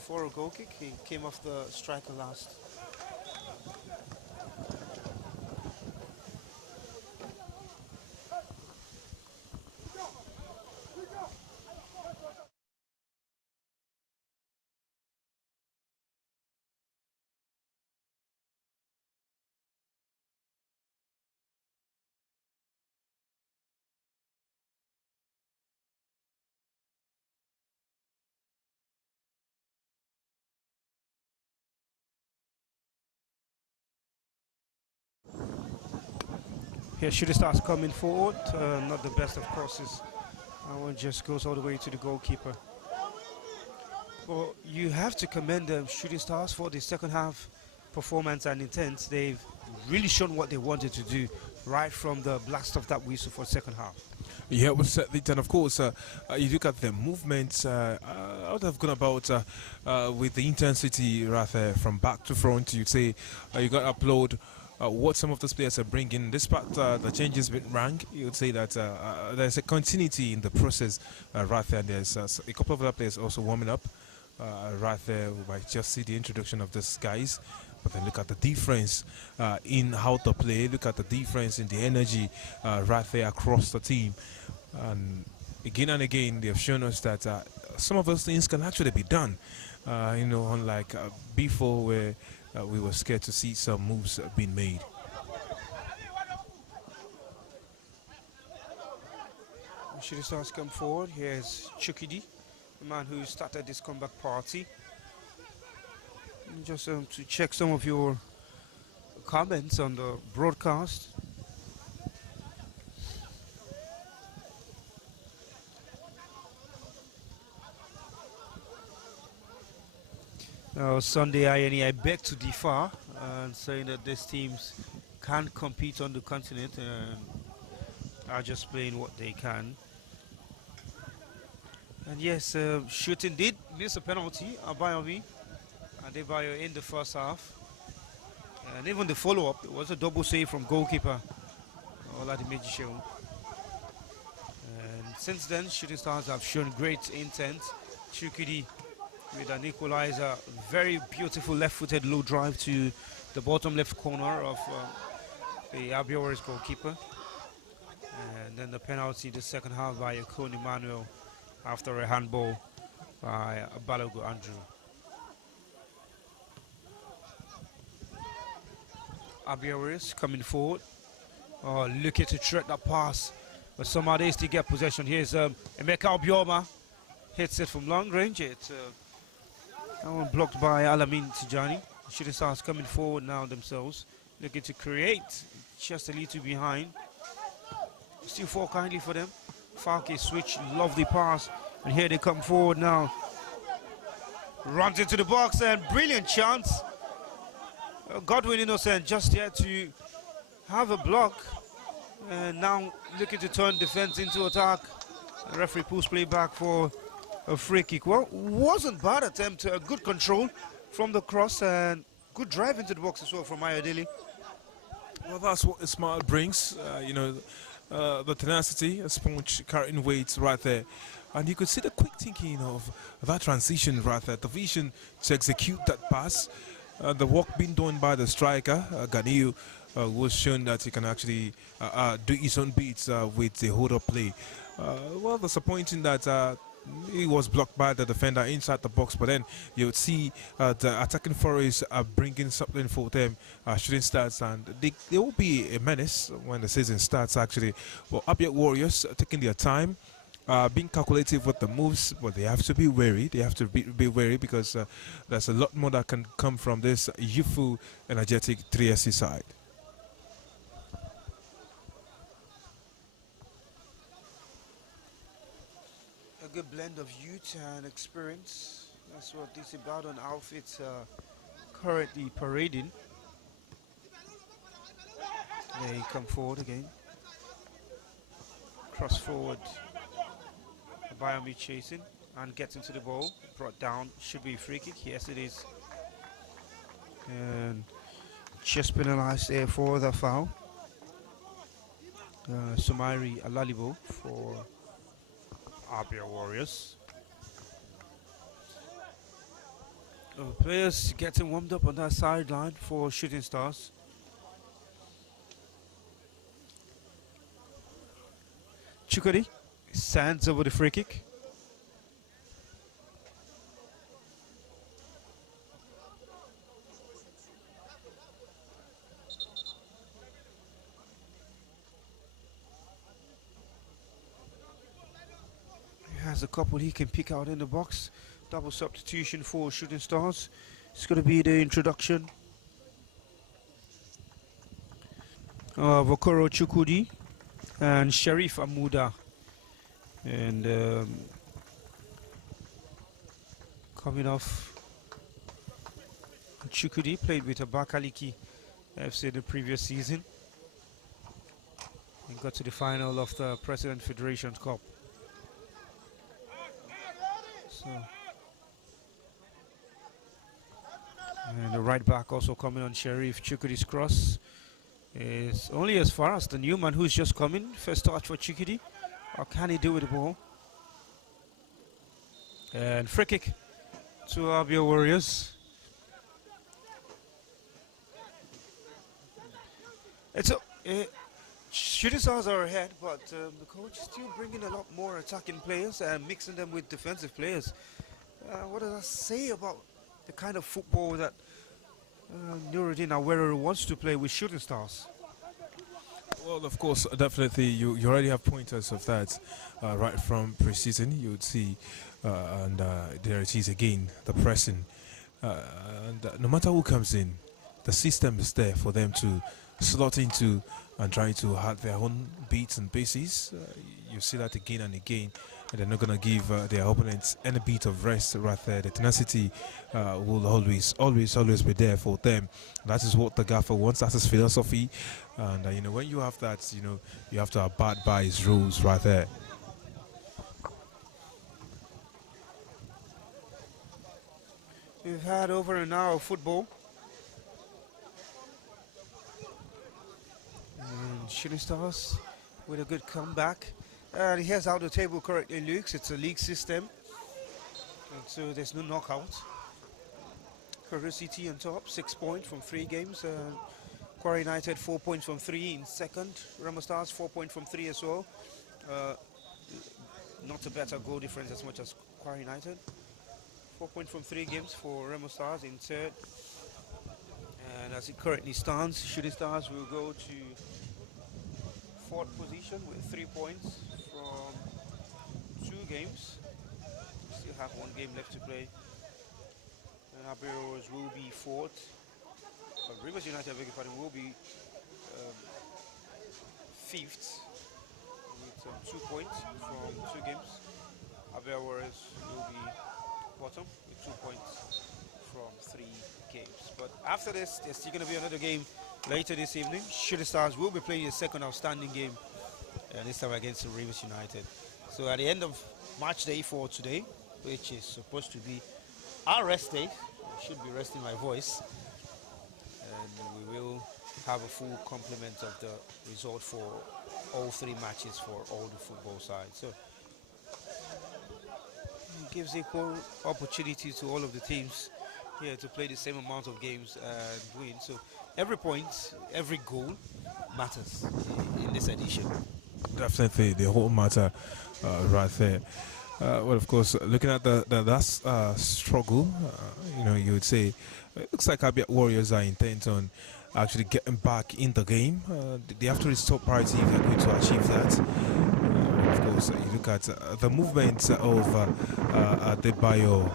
for a goal kick. He came off the striker last. Here Shooting Stars coming forward, not the best of crosses. That one just goes all the way to the goalkeeper. Well, you have to commend the Shooting Stars for the second half performance and intent. They've really shown what they wanted to do right from the blast of that whistle for second half. Yeah, well, certainly. And of course, you look at the movements, how they've gone about with the intensity rather from back to front. You'd say you got to applaud what some of those players are bringing. This part, the changes been rank. You would say that there's a continuity in the process right there. And there's a couple of other players also warming up right there. We might just see the introduction of these guys. But then look at the difference in how to play. Look at the difference in the energy right there across the team. And again, they have shown us that some of those things can actually be done. Unlike before where we were scared to see some moves being made. Shooting Stars come forward. Here's Chukidi, the man who started this comeback party. And just to check some of your comments on the broadcast. Sunday INE, I beg to differ, saying that these teams can't compete on the continent and are just playing what they can. And yes, Shooting did miss a penalty, Abayomi, Adebayo in the first half. And even the follow-up, it was a double save from goalkeeper Oladimeji Shehu. And since then, Shooting Stars have shown great intent. Chukidi with an equalizer, very beautiful left-footed low drive to the bottom left corner of the Abia Warriors goalkeeper. And then the penalty the second half by Akon Emmanuel after a handball by Balogo Andrew. Abia Warriors coming forward. Oh, looking to threat that pass. But somehow they still get possession. Here's Emeka Obioma. Hits it from long range. It's that one blocked by Alamin Tijani. Shooting stars coming forward now themselves. Looking to create. Just a little behind. Still fall kindly for them. Falke switch. Lovely pass. And here they come forward now. Runs into the box and brilliant chance. Godwin Innocent just here to have a block. And now looking to turn defense into attack. The referee pulls play back for a free kick. Well, wasn't bad attempt. Good control from the cross and good drive into the box as well from Ayodele. Well, that's what Ismail brings. The tenacity, a sponge carrying weight right there. And you could see the quick thinking of that transition right there. The vision to execute that pass. The work being done by the striker, Ganiu, was shown that he can actually do his own beats with the hold-up play. Well, disappointing that he was blocked by the defender inside the box, but then you would see the attacking forests are bringing something for them. Shooting starts, and they will be a menace when the season starts, actually. Well, Abia Warriors taking their time. Being calculative with the moves, but they have to be wary. They have to be wary because there's a lot more that can come from this youthful, energetic 3SC side. A good blend of youth and experience. That's what this Ibadan outfits are currently parading. They come forward again. Cross forward. Bayami chasing and gets into the ball. Brought down. Should be a free kick. Yes, it is. And just penalized there for the foul. Sumairi Alalibo for Abia Warriors. Players getting warmed up on that sideline for Shooting Stars. Chukudi sands over the free kick. He has a couple he can pick out in the box. Double substitution for Shooting Stars. It's going to be the introduction of Okoro Chukudi and Sharif Amuda. And coming off, Chukudi played with Abakaliki FC the previous season and got to the final of the President Federation Cup. So, and the right back also coming on. Sharif Chukudi's cross is only as far as the new man who's just coming. First touch for Chukudi. How can he do with the ball? And free kick to Abia Warriors. It's Shooting Stars are ahead, but the coach is still bringing a lot more attacking players and mixing them with defensive players. What does that say about the kind of football that Nuruddin Awero wants to play with Shooting Stars? Well, of course, definitely, you already have pointers of that right from pre-season. You would see, and there it is again, the pressing. And no matter who comes in, the system is there for them to slot into and try to have their own beats and bases. You see that again and again, and they're not going to give their opponents any bit of rest right there. The tenacity will always be there for them. That is what the gaffer wants. That's his philosophy. And when you have that, you have to abide by his rules right there. We've had over an hour of football. And Shooting Stars with a good comeback. And here's how the table currently looks. It's a league system. And so there's no knockout. Curiosity on top, 6 points from 3 games. Quara United 4 points from 3 in second. Remo Stars 4 points from 3 as well. Uh, Not a better goal difference as much as Quara United. 4 points from 3 games for Remo Stars in third. And as it currently stands, Shooting Stars will go to fourth position with 3 points from 2 games. Still have 1 game left to play. And Abia will be fourth. But Rivers United, beg your pardon, will be fifth with 2 points from 2 games. Abia Warriors will be bottom with 2 points from 3 games. But after this, there's still going to be another game later this evening. Shooting Stars will be playing a second outstanding game, and this time against the Rivers United. So at the end of match day for today, which is supposed to be our rest day, I should be resting my voice, and we will have a full complement of the result for all 3 matches for all the football sides. So it gives equal opportunity to all of the teams here to play the same amount of games and win. So every point, every goal matters in this edition. Definitely, the whole matter right there. Well, of course, looking at the last struggle, you would say it looks like Abia Warriors are intent on actually getting back in the game. They have to restore parity if they're going to achieve that. Of course, you look at the movement of Adebayo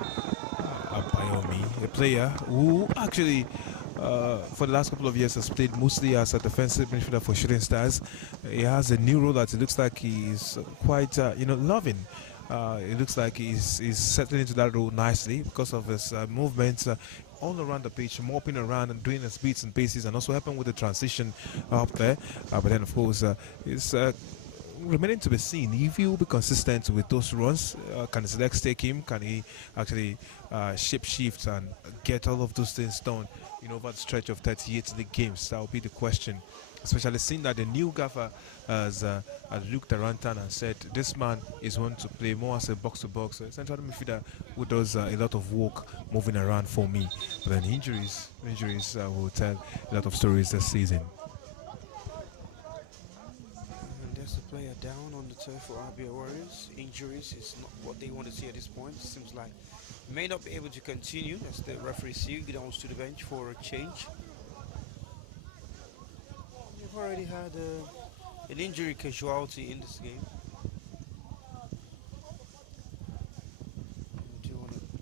Abayomi, a player who actually for the last couple of years has played mostly as a defensive midfielder for Shooting Stars. He has a new role that it looks like he's quite loving. It looks like he's settling into that role nicely because of his movements all around the pitch, mopping around and doing his beats and paces, and also helping with the transition up there. But then, of course, it's remaining to be seen if he will be consistent with those runs. Can his legs take him? Can he actually shape shift and get all of those things done over the stretch of 38 league games? That will be the question. Especially seeing that the new gaffer has looked around town and said this man is one to play more as a box-to-box central midfielder who does a lot of work moving around for me. But then injuries will tell a lot of stories this season. And there's the player down on the turf for Abia Warriors. Injuries is not what they want to see at this point. Seems like may not be able to continue as the referee signals to the bench for a change. We've already had an injury casualty in this game.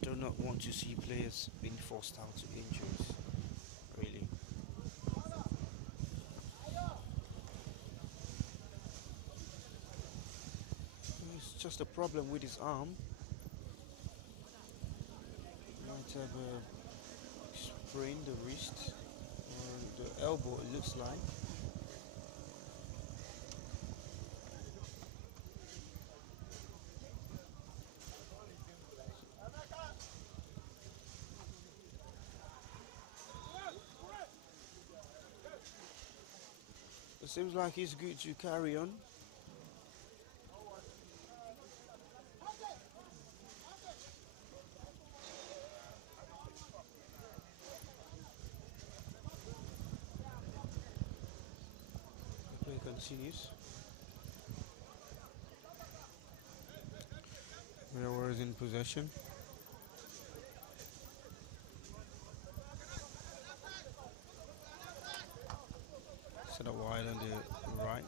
Do not want to see players being forced out to injuries, really. It's just a problem with his arm. Might have sprained the wrist or the elbow, it looks like. It seems like he's good to carry on. The play continues. Mirror is in possession. Set up wide on the right.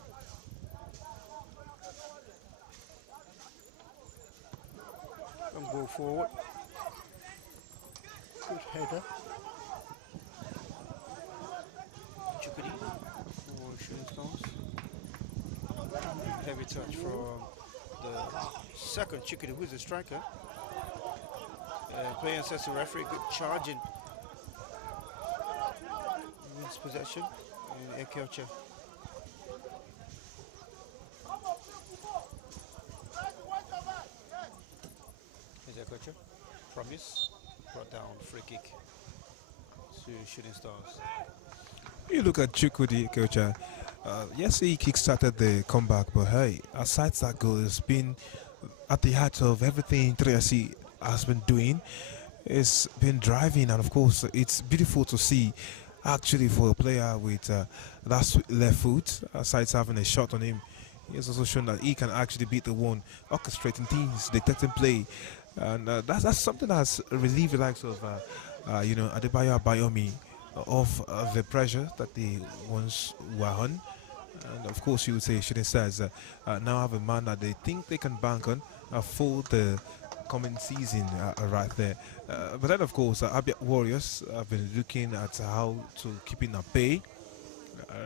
And go forward. Good header. Chukudi for Shooting Stars. Heavy touch from the second Chukudi, who's the striker. Player says to referee, good charging. Wins possession. And Equalizing. Here's Equalizing. Promise. Brought down free kick to Shooting Stars. You look at Chukwudi Equalizing. Yes, he kick-started the comeback, but hey, aside that goal, it's been at the heart of everything 3SC has been doing. It's been driving, and of course, it's beautiful to see Actually, for a player with that left foot, aside having a shot on him, he has also shown that he can actually beat the one, orchestrating things, detecting play, and that's something that's relieved the likes of Adebayo Abayomi of the pressure that they once were on. And of course, you would say Shooting Stars now have a man that they think they can bank on for the coming season right there. But then, of course, Abia Warriors have been looking at how to keep in at bay.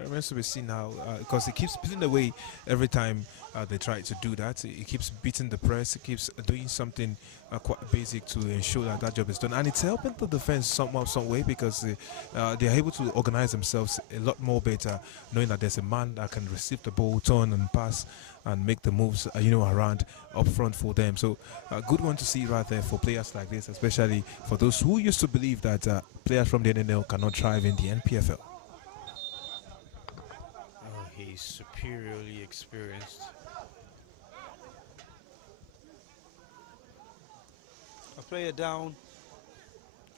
Remains to be seen now because it keeps putting away every time they try to do that. It keeps beating the press. It keeps doing something quite basic to ensure that that job is done, and it's helping the defense somehow, some way because they are able to organize themselves a lot more better, knowing that there's a man that can receive the ball, turn and pass, and make the moves around up front for them. So a good one to see right there for players like this, especially for those who used to believe that players from the NNL cannot thrive in the NPFL. Oh, he's superiorly experienced. A player down.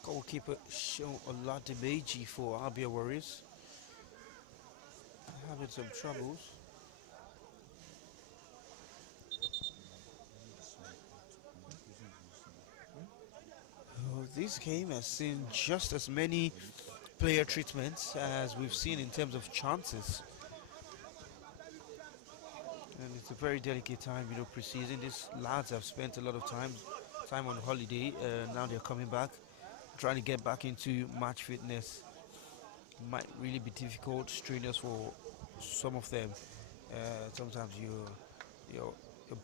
Goalkeeper Sean Oladimeji for Abia Warriors. Having some troubles. Oh, this game has seen just as many player treatments as we've seen in terms of chances. And it's a very delicate time, pre-season. These lads have spent a lot of time on holiday. Now they're coming back, trying to get back into match fitness. Might really be difficult, strenuous for some of them. Sometimes you're you're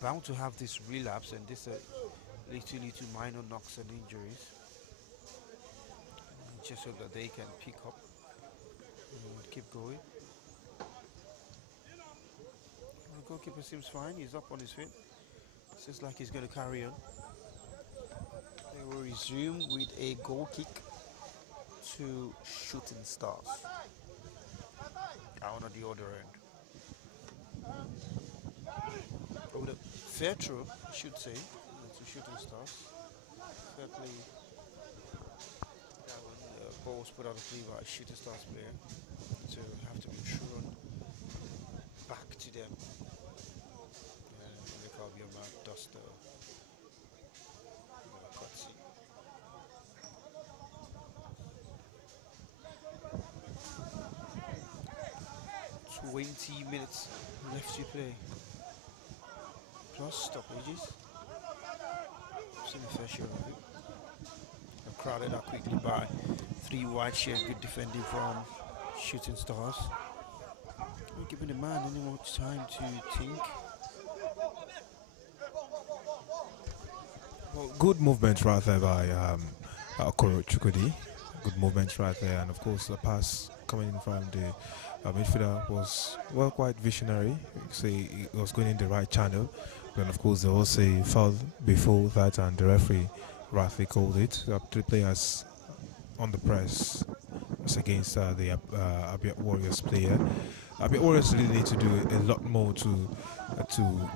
bound to have this relapse and this little minor knocks and injuries. Just hope that they can pick up and keep going. The goalkeeper seems fine. He's up on his feet. Seems like he's going to carry on. They will resume with a goal kick to Shooting Stars. Down at the other end. Oh, the fair throw, I should say, to Shooting Stars. Fair play. That one, ball was put out of play by a Shooting Stars player. So have to be thrown back to them. They call me a duster. Cutscene. 20 minutes left to play. Plus stoppages. Seen a fair share of it. And crowded out quickly by 3 wide share. Good defending from Shooting Stars. Not giving the man any more time to think. Well, good movement right there by Okoro Chukudi. Good movement right there, and of course the pass coming in from the midfielder was quite visionary. You could say it was going in the right channel. Then of course there was a foul before that, and the referee rightly called it. Three players on the press. It's against the Abia Warriors player. Abia Warriors really need to do a lot more to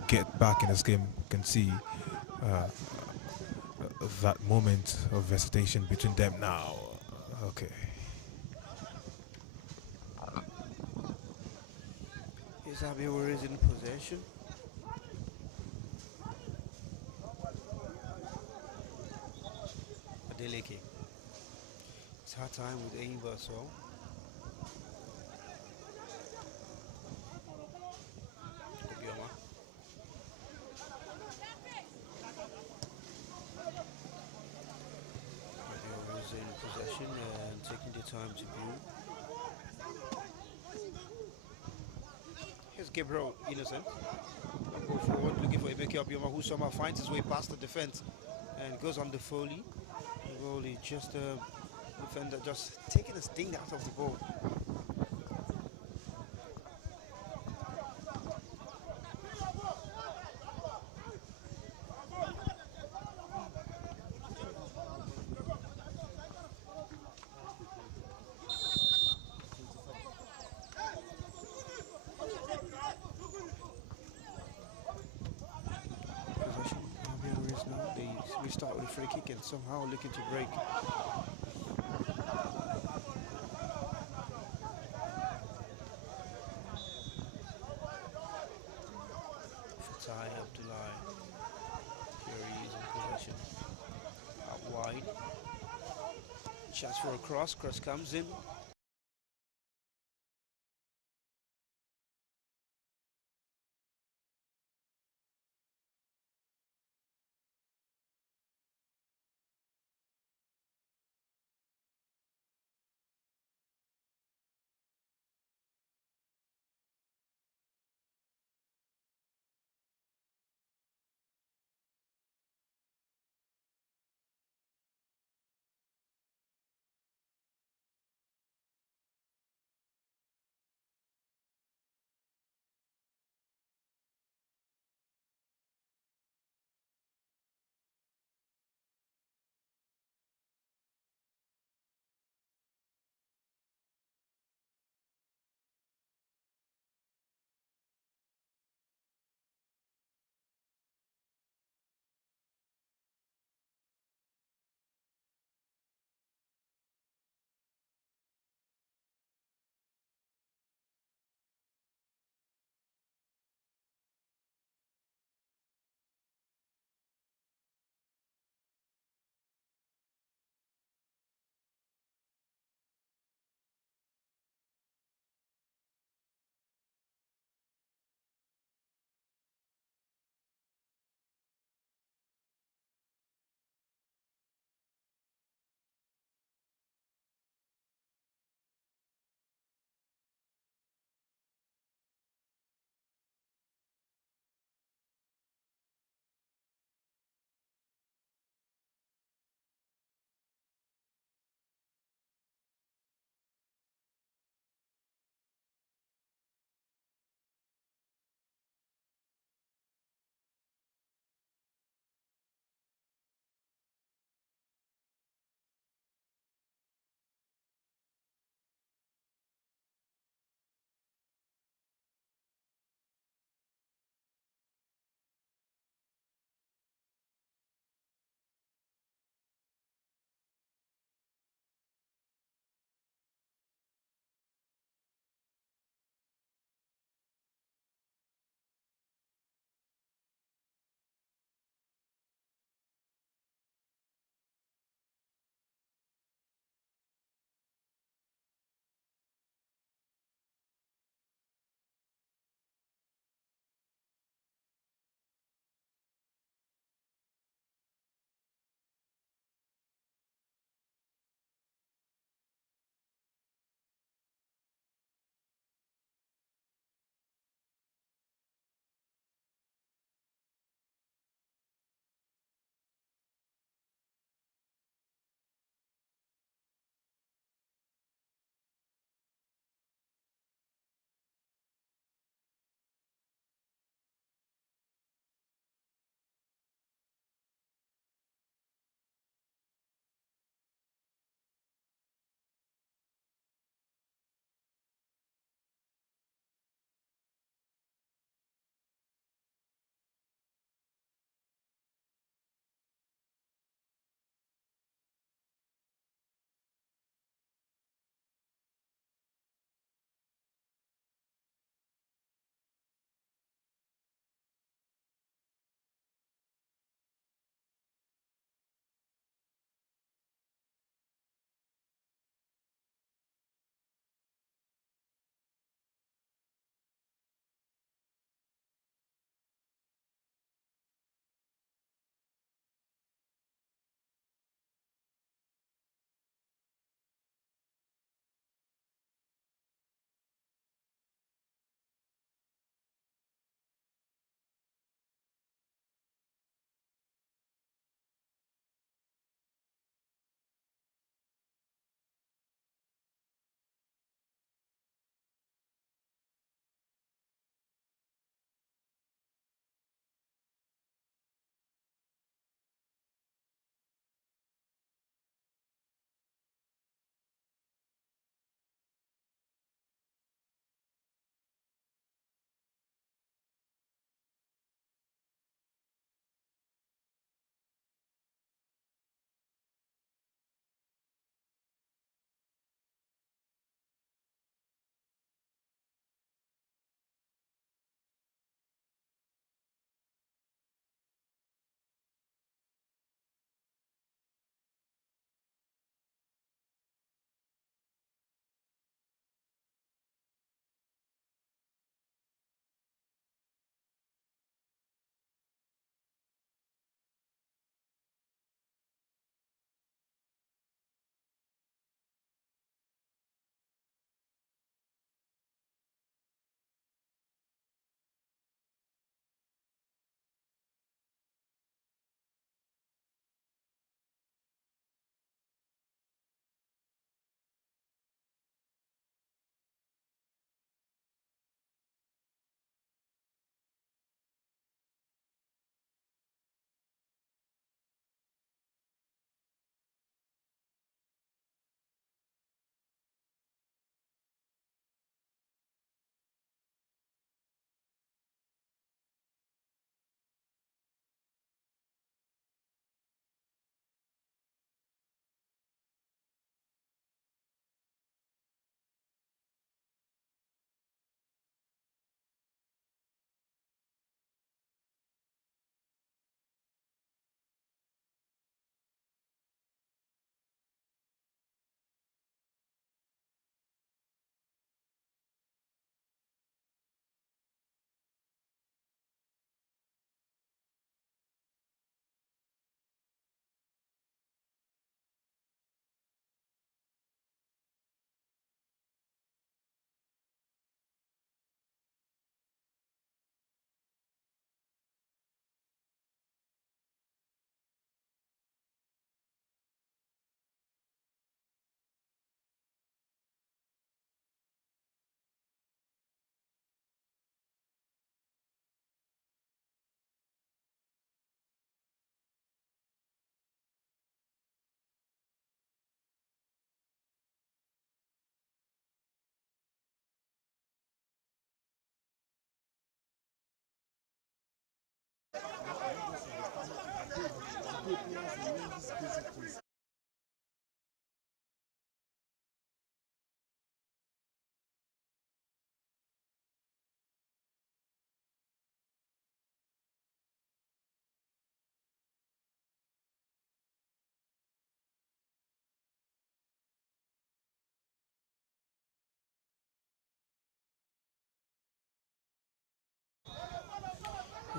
get back in this game. You can see that moment of hesitation between them now. Okay. Is Abia Warriors in possession? Adeleke. It's hard time with Ava as well. Obioma. Abia Warriors in possession and taking the time to build. Here's Gabriel Innocent. Go forward, looking for Emeke Obioma, who somehow finds his way past the defense and goes on the Foley. The Foley just defender just taking the sting out of the ball. Possession, Abia Warriors now. They restart with a free kick and somehow looking to break. possession. Out wide. Chance for a cross. Cross comes in.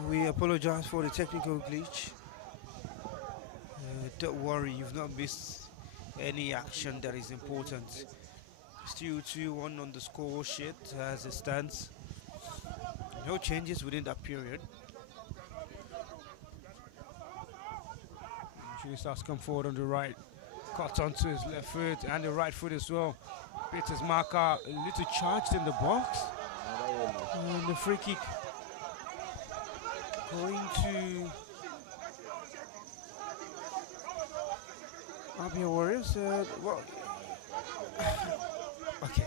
We apologize for the technical glitch. Don't worry, you've not missed any action that is important. Still 2-1 on the score sheet as it stands. No changes within that period. Shooting stars come forward on the right. Cut onto his left foot and the right foot as well. Peter's marker a little charged in the box. And the free kick going to Abia Warriors. Well, okay.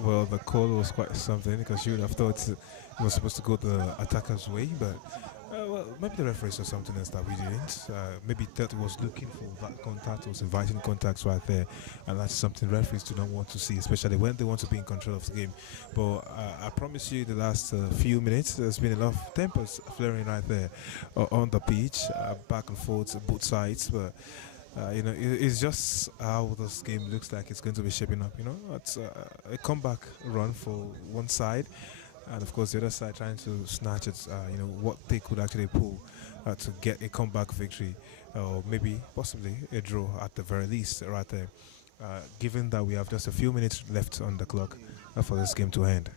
Well, the call was quite something because you would have thought it was supposed to go the attacker's way, but well, maybe the referee saw something else that we didn't. Maybe that was looking for that contact, was inviting contacts right there, and that's something referees do not want to see, especially when they want to be in control of the game. But I promise you, the last few minutes, there's been a lot of tempers flaring right there on the pitch, back and forth, both sides, but. It's just how this game looks like it's going to be shaping up. It's a comeback run for one side, and of course the other side trying to snatch it. What they could actually pull to get a comeback victory, or maybe possibly a draw at the very least, right there. Given that we have just a few minutes left on the clock for this game to end.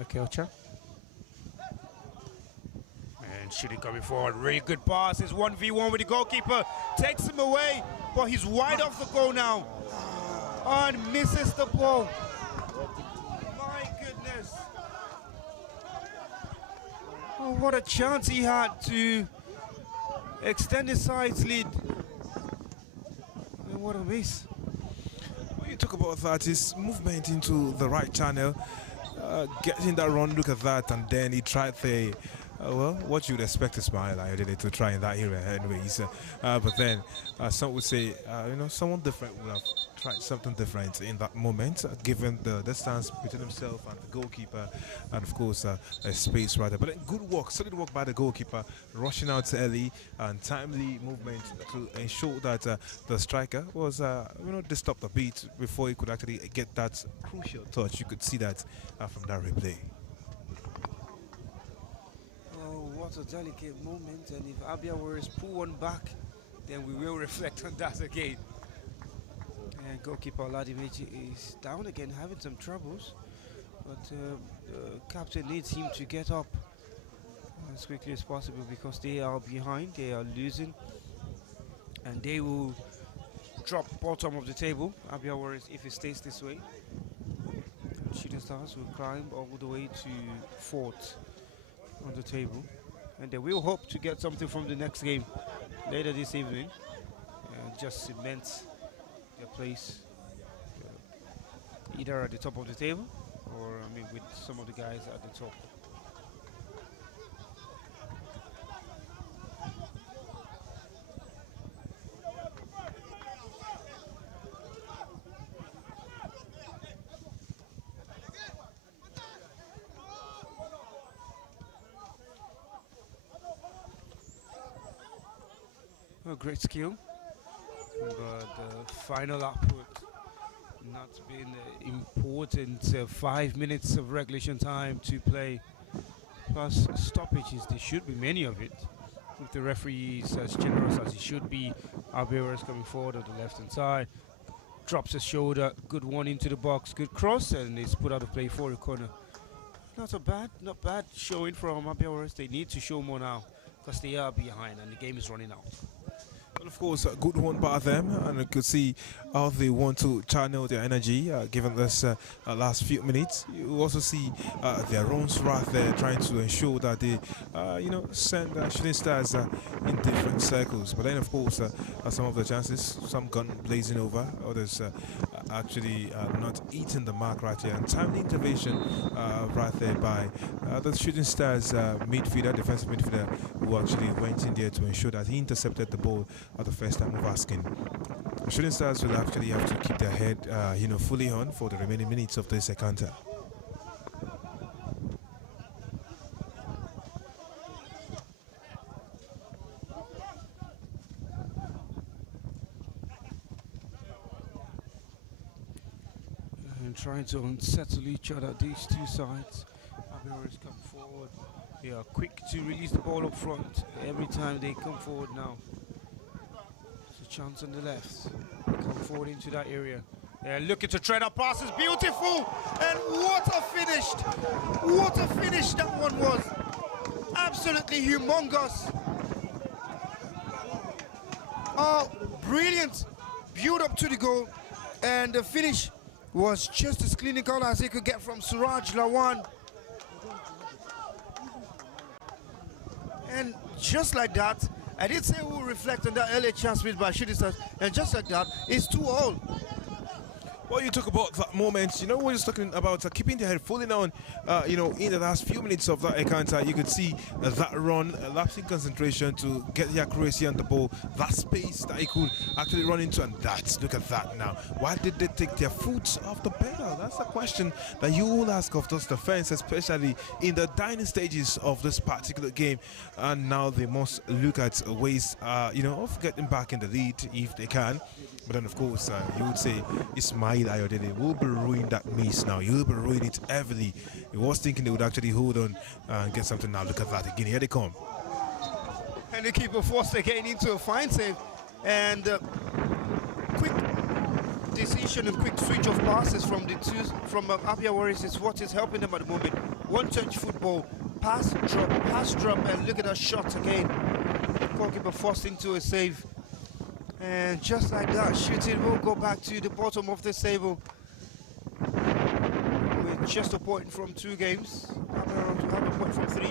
Okay, Ocha. And shooting coming forward. Really good pass. It's 1v1 with the goalkeeper. Takes him away, but he's wide off the goal now. And misses the ball. My goodness. Oh, what a chance he had to extend his side's lead. And what a miss. When you talk about that, his movement into the right channel, getting that run, look at that, and then he tried the well, what you'd expect a smile ideally to try in that area anyways, but then some would say someone different would have tried something different in that moment, given the distance between himself and the goalkeeper, and of course a space rather. But good work, solid work by the goalkeeper, rushing out early and timely movement to ensure that the striker was disturbed a bit before he could actually get that crucial touch. You could see that from that replay. What a delicate moment, and if Abia Warriors pull one back, then we will reflect on that again. And goalkeeper Oladimeji is down again, having some troubles, but the captain needs him to get up as quickly as possible because they are behind, they are losing, and they will drop bottom of the table. Abia Warriors, if it stays this way, Shooting Stars will climb all the way to fourth on the table. And they will hope to get something from the next game later this evening and just cement their place either at the top of the table or, with some of the guys at the top. A great skill, but the final output not been important. 5 minutes of regulation time to play, plus stoppages. There should be many of it. With the referee is as generous as he should be. Abia is coming forward on the left hand side, drops his shoulder, good one into the box, good cross, and it's put out of play for the corner. Not bad showing from Abia. They need to show more now because they are behind and the game is running out. Well, of course, a good one by them, and you could see how they want to channel their energy given this last few minutes. You also see their runs right there, trying to ensure that they, send Shooting Stars in different circles. But then, of course, some of the chances, some gun blazing over, others actually not eating the mark right here. And timely intervention right there by the Shooting Stars midfielder, defensive midfielder, who actually went in there to ensure that he intercepted the ball at the first time of asking. The Shooting Stars will actually have to keep their head, fully on for the remaining minutes of this encounter. And trying to unsettle each other, these two sides. Abia has come forward. They are quick to release the ball up front. Every time they come forward now. There's a chance on the left. They come forward into that area. They're looking to tread up passes. Beautiful! And what a finish! What a finish that one was! Absolutely humongous! Oh, brilliant! Build up to the goal. And the finish was just as clinical as he could get from Suraj Lawan. And just like that, I did say we'll reflect on that earlier chance made by Shooting Stars, and just like that, it's 2-all. Well, you talk about that moment, we're just talking about keeping their head fully on, in the last few minutes of that encounter. You could see that run, lapsing concentration to get the accuracy on the ball, that space that he could actually run into, and look at that now. Why did they take their foot off the pedal? That's a question that you will ask of this defense, especially in the dying stages of this particular game. And now they must look at ways, of getting back in the lead if they can. But then, of course, you would say Ismail Ayodele will be ruining that miss now. He will be ruining it heavily. He was thinking they would actually hold on and get something now. Look at that again. Here they come. And the keeper forced again into a fine save. And quick decision and quick switch of passes from the two from Abia Warriors is what is helping them at the moment. One-touch football, pass, drop, and look at that shot again. Goalkeeper forced into a save. And just like that, Shooting will go back to the bottom of the table with just a point from 2 games. Abia have a point from 3.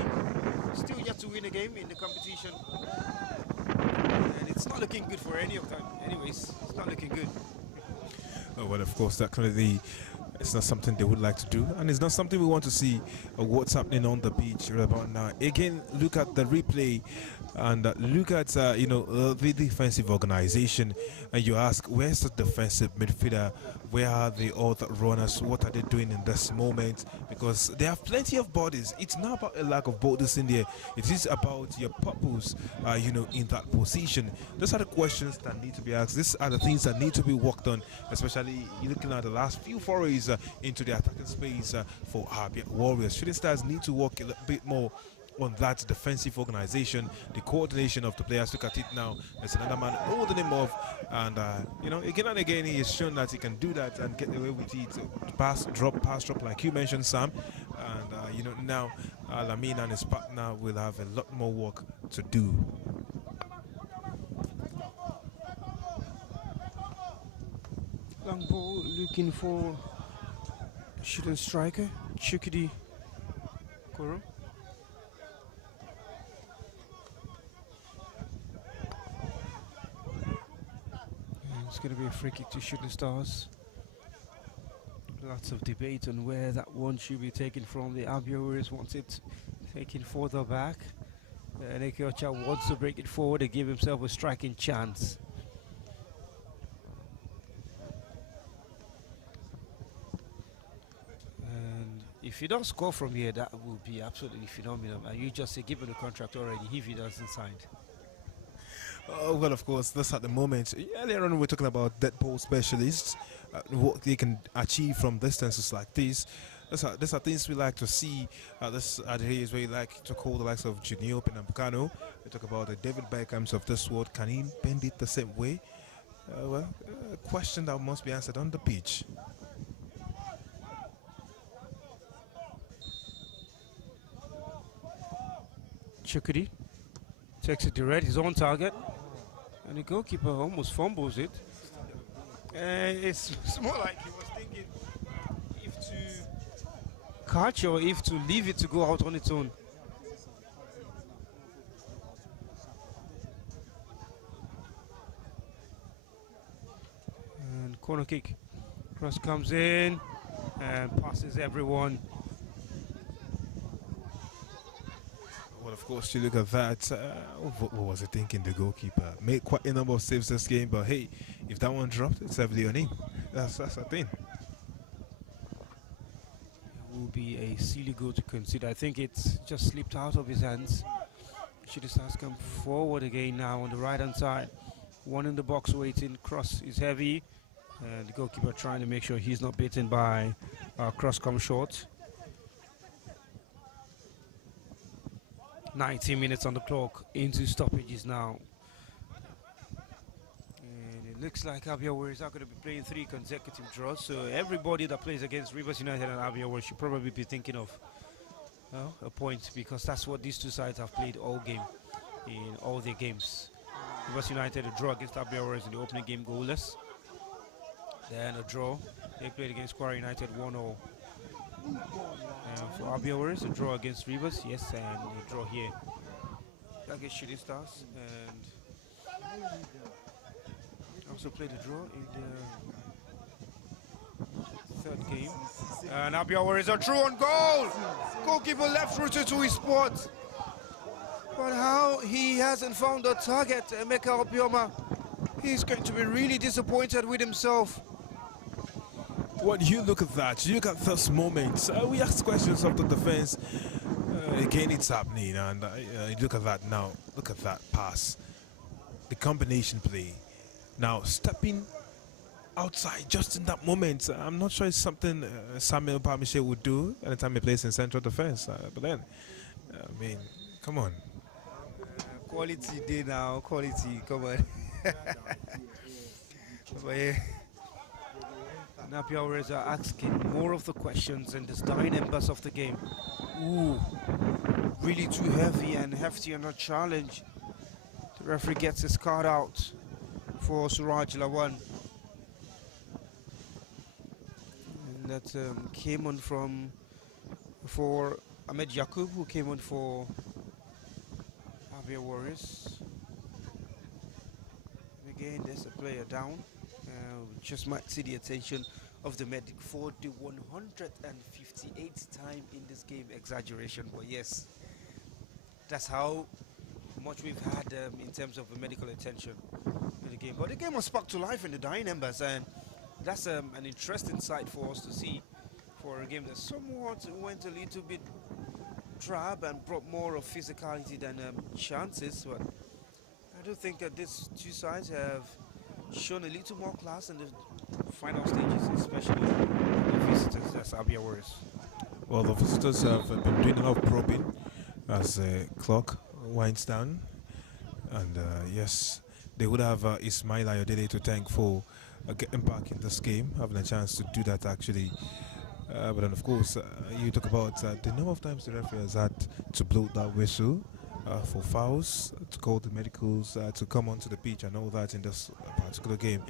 Still yet to win a game in the competition. And it's not looking good for any of them. Anyways, it's not looking good. Oh, well, of course, that clearly it's not something they would like to do, and it's not something we want to see what's happening on the pitch right about now. Again, look at the replay and look at the defensive organization, and you ask, where's the defensive midfielder? Where are the other runners? What are they doing in this moment? Because they have plenty of bodies. It's not about a lack of bodies in there. It is about your purpose, in that position. Those are the questions that need to be asked. These are the things that need to be worked on, especially looking at the last few forays into the attacking space for Abia Warriors. Shooting Stars need to work a little bit more on that defensive organization, the coordination of the players. Look at it now. There's another man holding him off, and again and again he has shown that he can do that and get away with it. Pass drop, like you mentioned, Sam. And now Lamin and his partner will have a lot more work to do. Long ball looking for shooting striker, Chukidi Koro. It's going to be a free kick to Shooting Stars. Lots of debate on where that one should be taken from. The Abia Warriors wants it taken further back. Nekiocha wants to break it forward and give himself a striking chance. And if he don't score from here, that will be absolutely phenomenal. And you just say give him a contract already if he doesn't sign. Well, of course, that's at the moment. Earlier on, we were talking about dead ball specialists, what they can achieve from distances like this. These are things we like to see. This are the areas where you like to call the likes of Junior Pernambucano. We talk about the David Beckhams of this world. Can he bend it the same way? A question that must be answered on the pitch. Chukudi takes it direct, his own target. And the goalkeeper almost fumbles it. It's more like he was thinking if to catch or if to leave it to go out on its own. And corner kick Cross comes in and passes everyone. Well, of course, you look at that. What was I thinking? The goalkeeper made quite a number of saves this game, but hey, if that one dropped, it's heavily on him. That's the thing. It will be a silly goal to consider. I think it's just slipped out of his hands. Should have come forward again now on the right hand side. One in the box waiting. Cross is heavy. And the goalkeeper trying to make sure he's not beaten by cross come short. 19 minutes on the clock into stoppages now. And it looks like Abia Warriors are going to be playing 3 consecutive draws. So everybody that plays against Rivers United and Abia Warriors should probably be thinking of a point, because that's what these two sides have played all game in all their games. Rivers United a draw against Abia Warriors in the opening game goalless. Then a draw. They played against Quara United 1-0. For Abia Warriors, a draw against Rivers, yes, and a draw here against Shooting Stars. And also played a draw in the 3rd game. And Abia Warriors are through on goal! Goalkeeper left rooted to his spot. But how he hasn't found a target, Emeka Obioma, he's going to be really disappointed with himself. When you look at that, you look at those moments, we ask questions of the defense. Again, it's happening, and you look at that now. Look at that pass, the combination play. Now stepping outside just in that moment. I'm not sure it's something Samuel Parmiche would do anytime he plays in central defense. But then, I mean, come on. Quality day now, quality, come on. But yeah. Abia Warriors are asking more of the questions and the dying embers of the game. Ooh, really too heavy and hefty on a challenge. The referee gets his card out for Suraj Lawan. And that came on for Ahmed Yakub, who came on for Abia Warriors. Again, there's a player down. We just might see the attention of the medic for the 158th time in this game. Exaggeration, but yes, that's how much we've had in terms of the medical attention in the game. But the game was sparked to life in the dying embers, and that's an interesting sight for us to see for a game that somewhat went a little bit drab and brought more of physicality than chances. But I do think that these two sides have shown a little more class in the final stages, especially the visitors, that's Abia Warriors. Well, the visitors have been doing a lot of probing as the clock winds down. And yes, they would have Ismail Ayodele to thank for getting back in this game, having a chance to do that actually. But then, of course, you talk about the number of times the referee has had to blow that whistle for fouls, to call the medicals to come onto the pitch and all that in this particular game.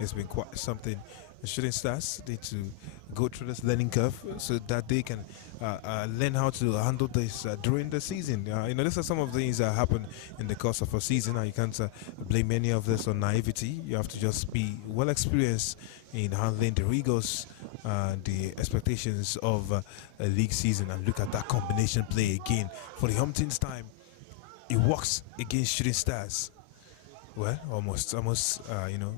It's been quite something. The Shooting Stars need to go through this learning curve so that they can learn how to handle this during the season. You know, these are some of the things that happen in the course of a season. You can't blame any of this on naivety. You have to just be well experienced in handling the rigors, the expectations of a league season. And look at that combination play again for the umpteenth time. It works against Shooting Stars. Well, almost, you know,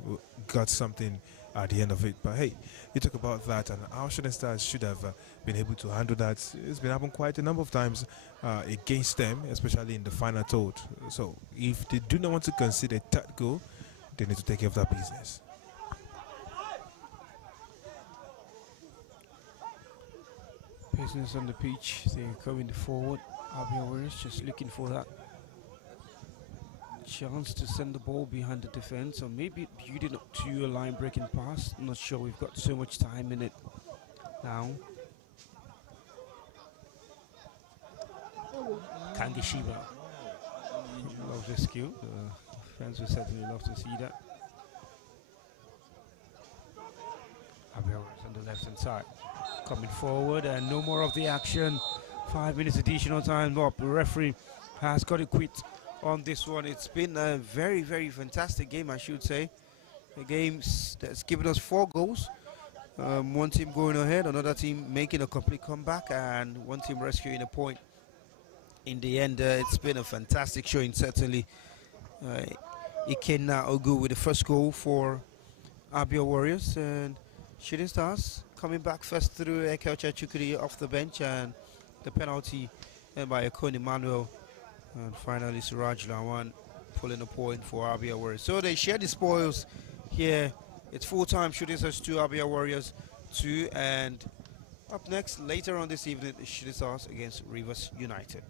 got something at the end of it. But hey, you talk about that, and our Shooting Stars should have been able to handle that. It's been happening quite a number of times against them, especially in the final third. So if they do not want to concede a third goal, they need to take care of that business. Business on the pitch, they're coming forward. Abia Warriors just looking for that chance to send the ball behind the defense, or maybe building up to a line breaking pass. I'm not sure, we've got so much time in it now. Kangishiba loves the skill. The fans will certainly love to see that. Abia on the left hand side coming forward, and no more of the action. 5 minutes additional time up. The referee has got to quit on this one. It's been a very, very fantastic game, I should say. A game that's given us 4 goals One team going ahead, another team making a complete comeback, and one team rescuing a point. In the end, it's been a fantastic showing, certainly. Uh, Ikenna Ogu with the first goal for Abia Warriors, and Shooting Stars coming back first through Ekelcha Chukuri off the bench, and the penalty by Akoni Manuel, and finally Suraj Lawan pulling a point for Abia Warriors. So they share the spoils here. It's full-time Shooting Stars 2, Abia Warriors 2, and up next later on this evening, Shooting Stars against Rivers United.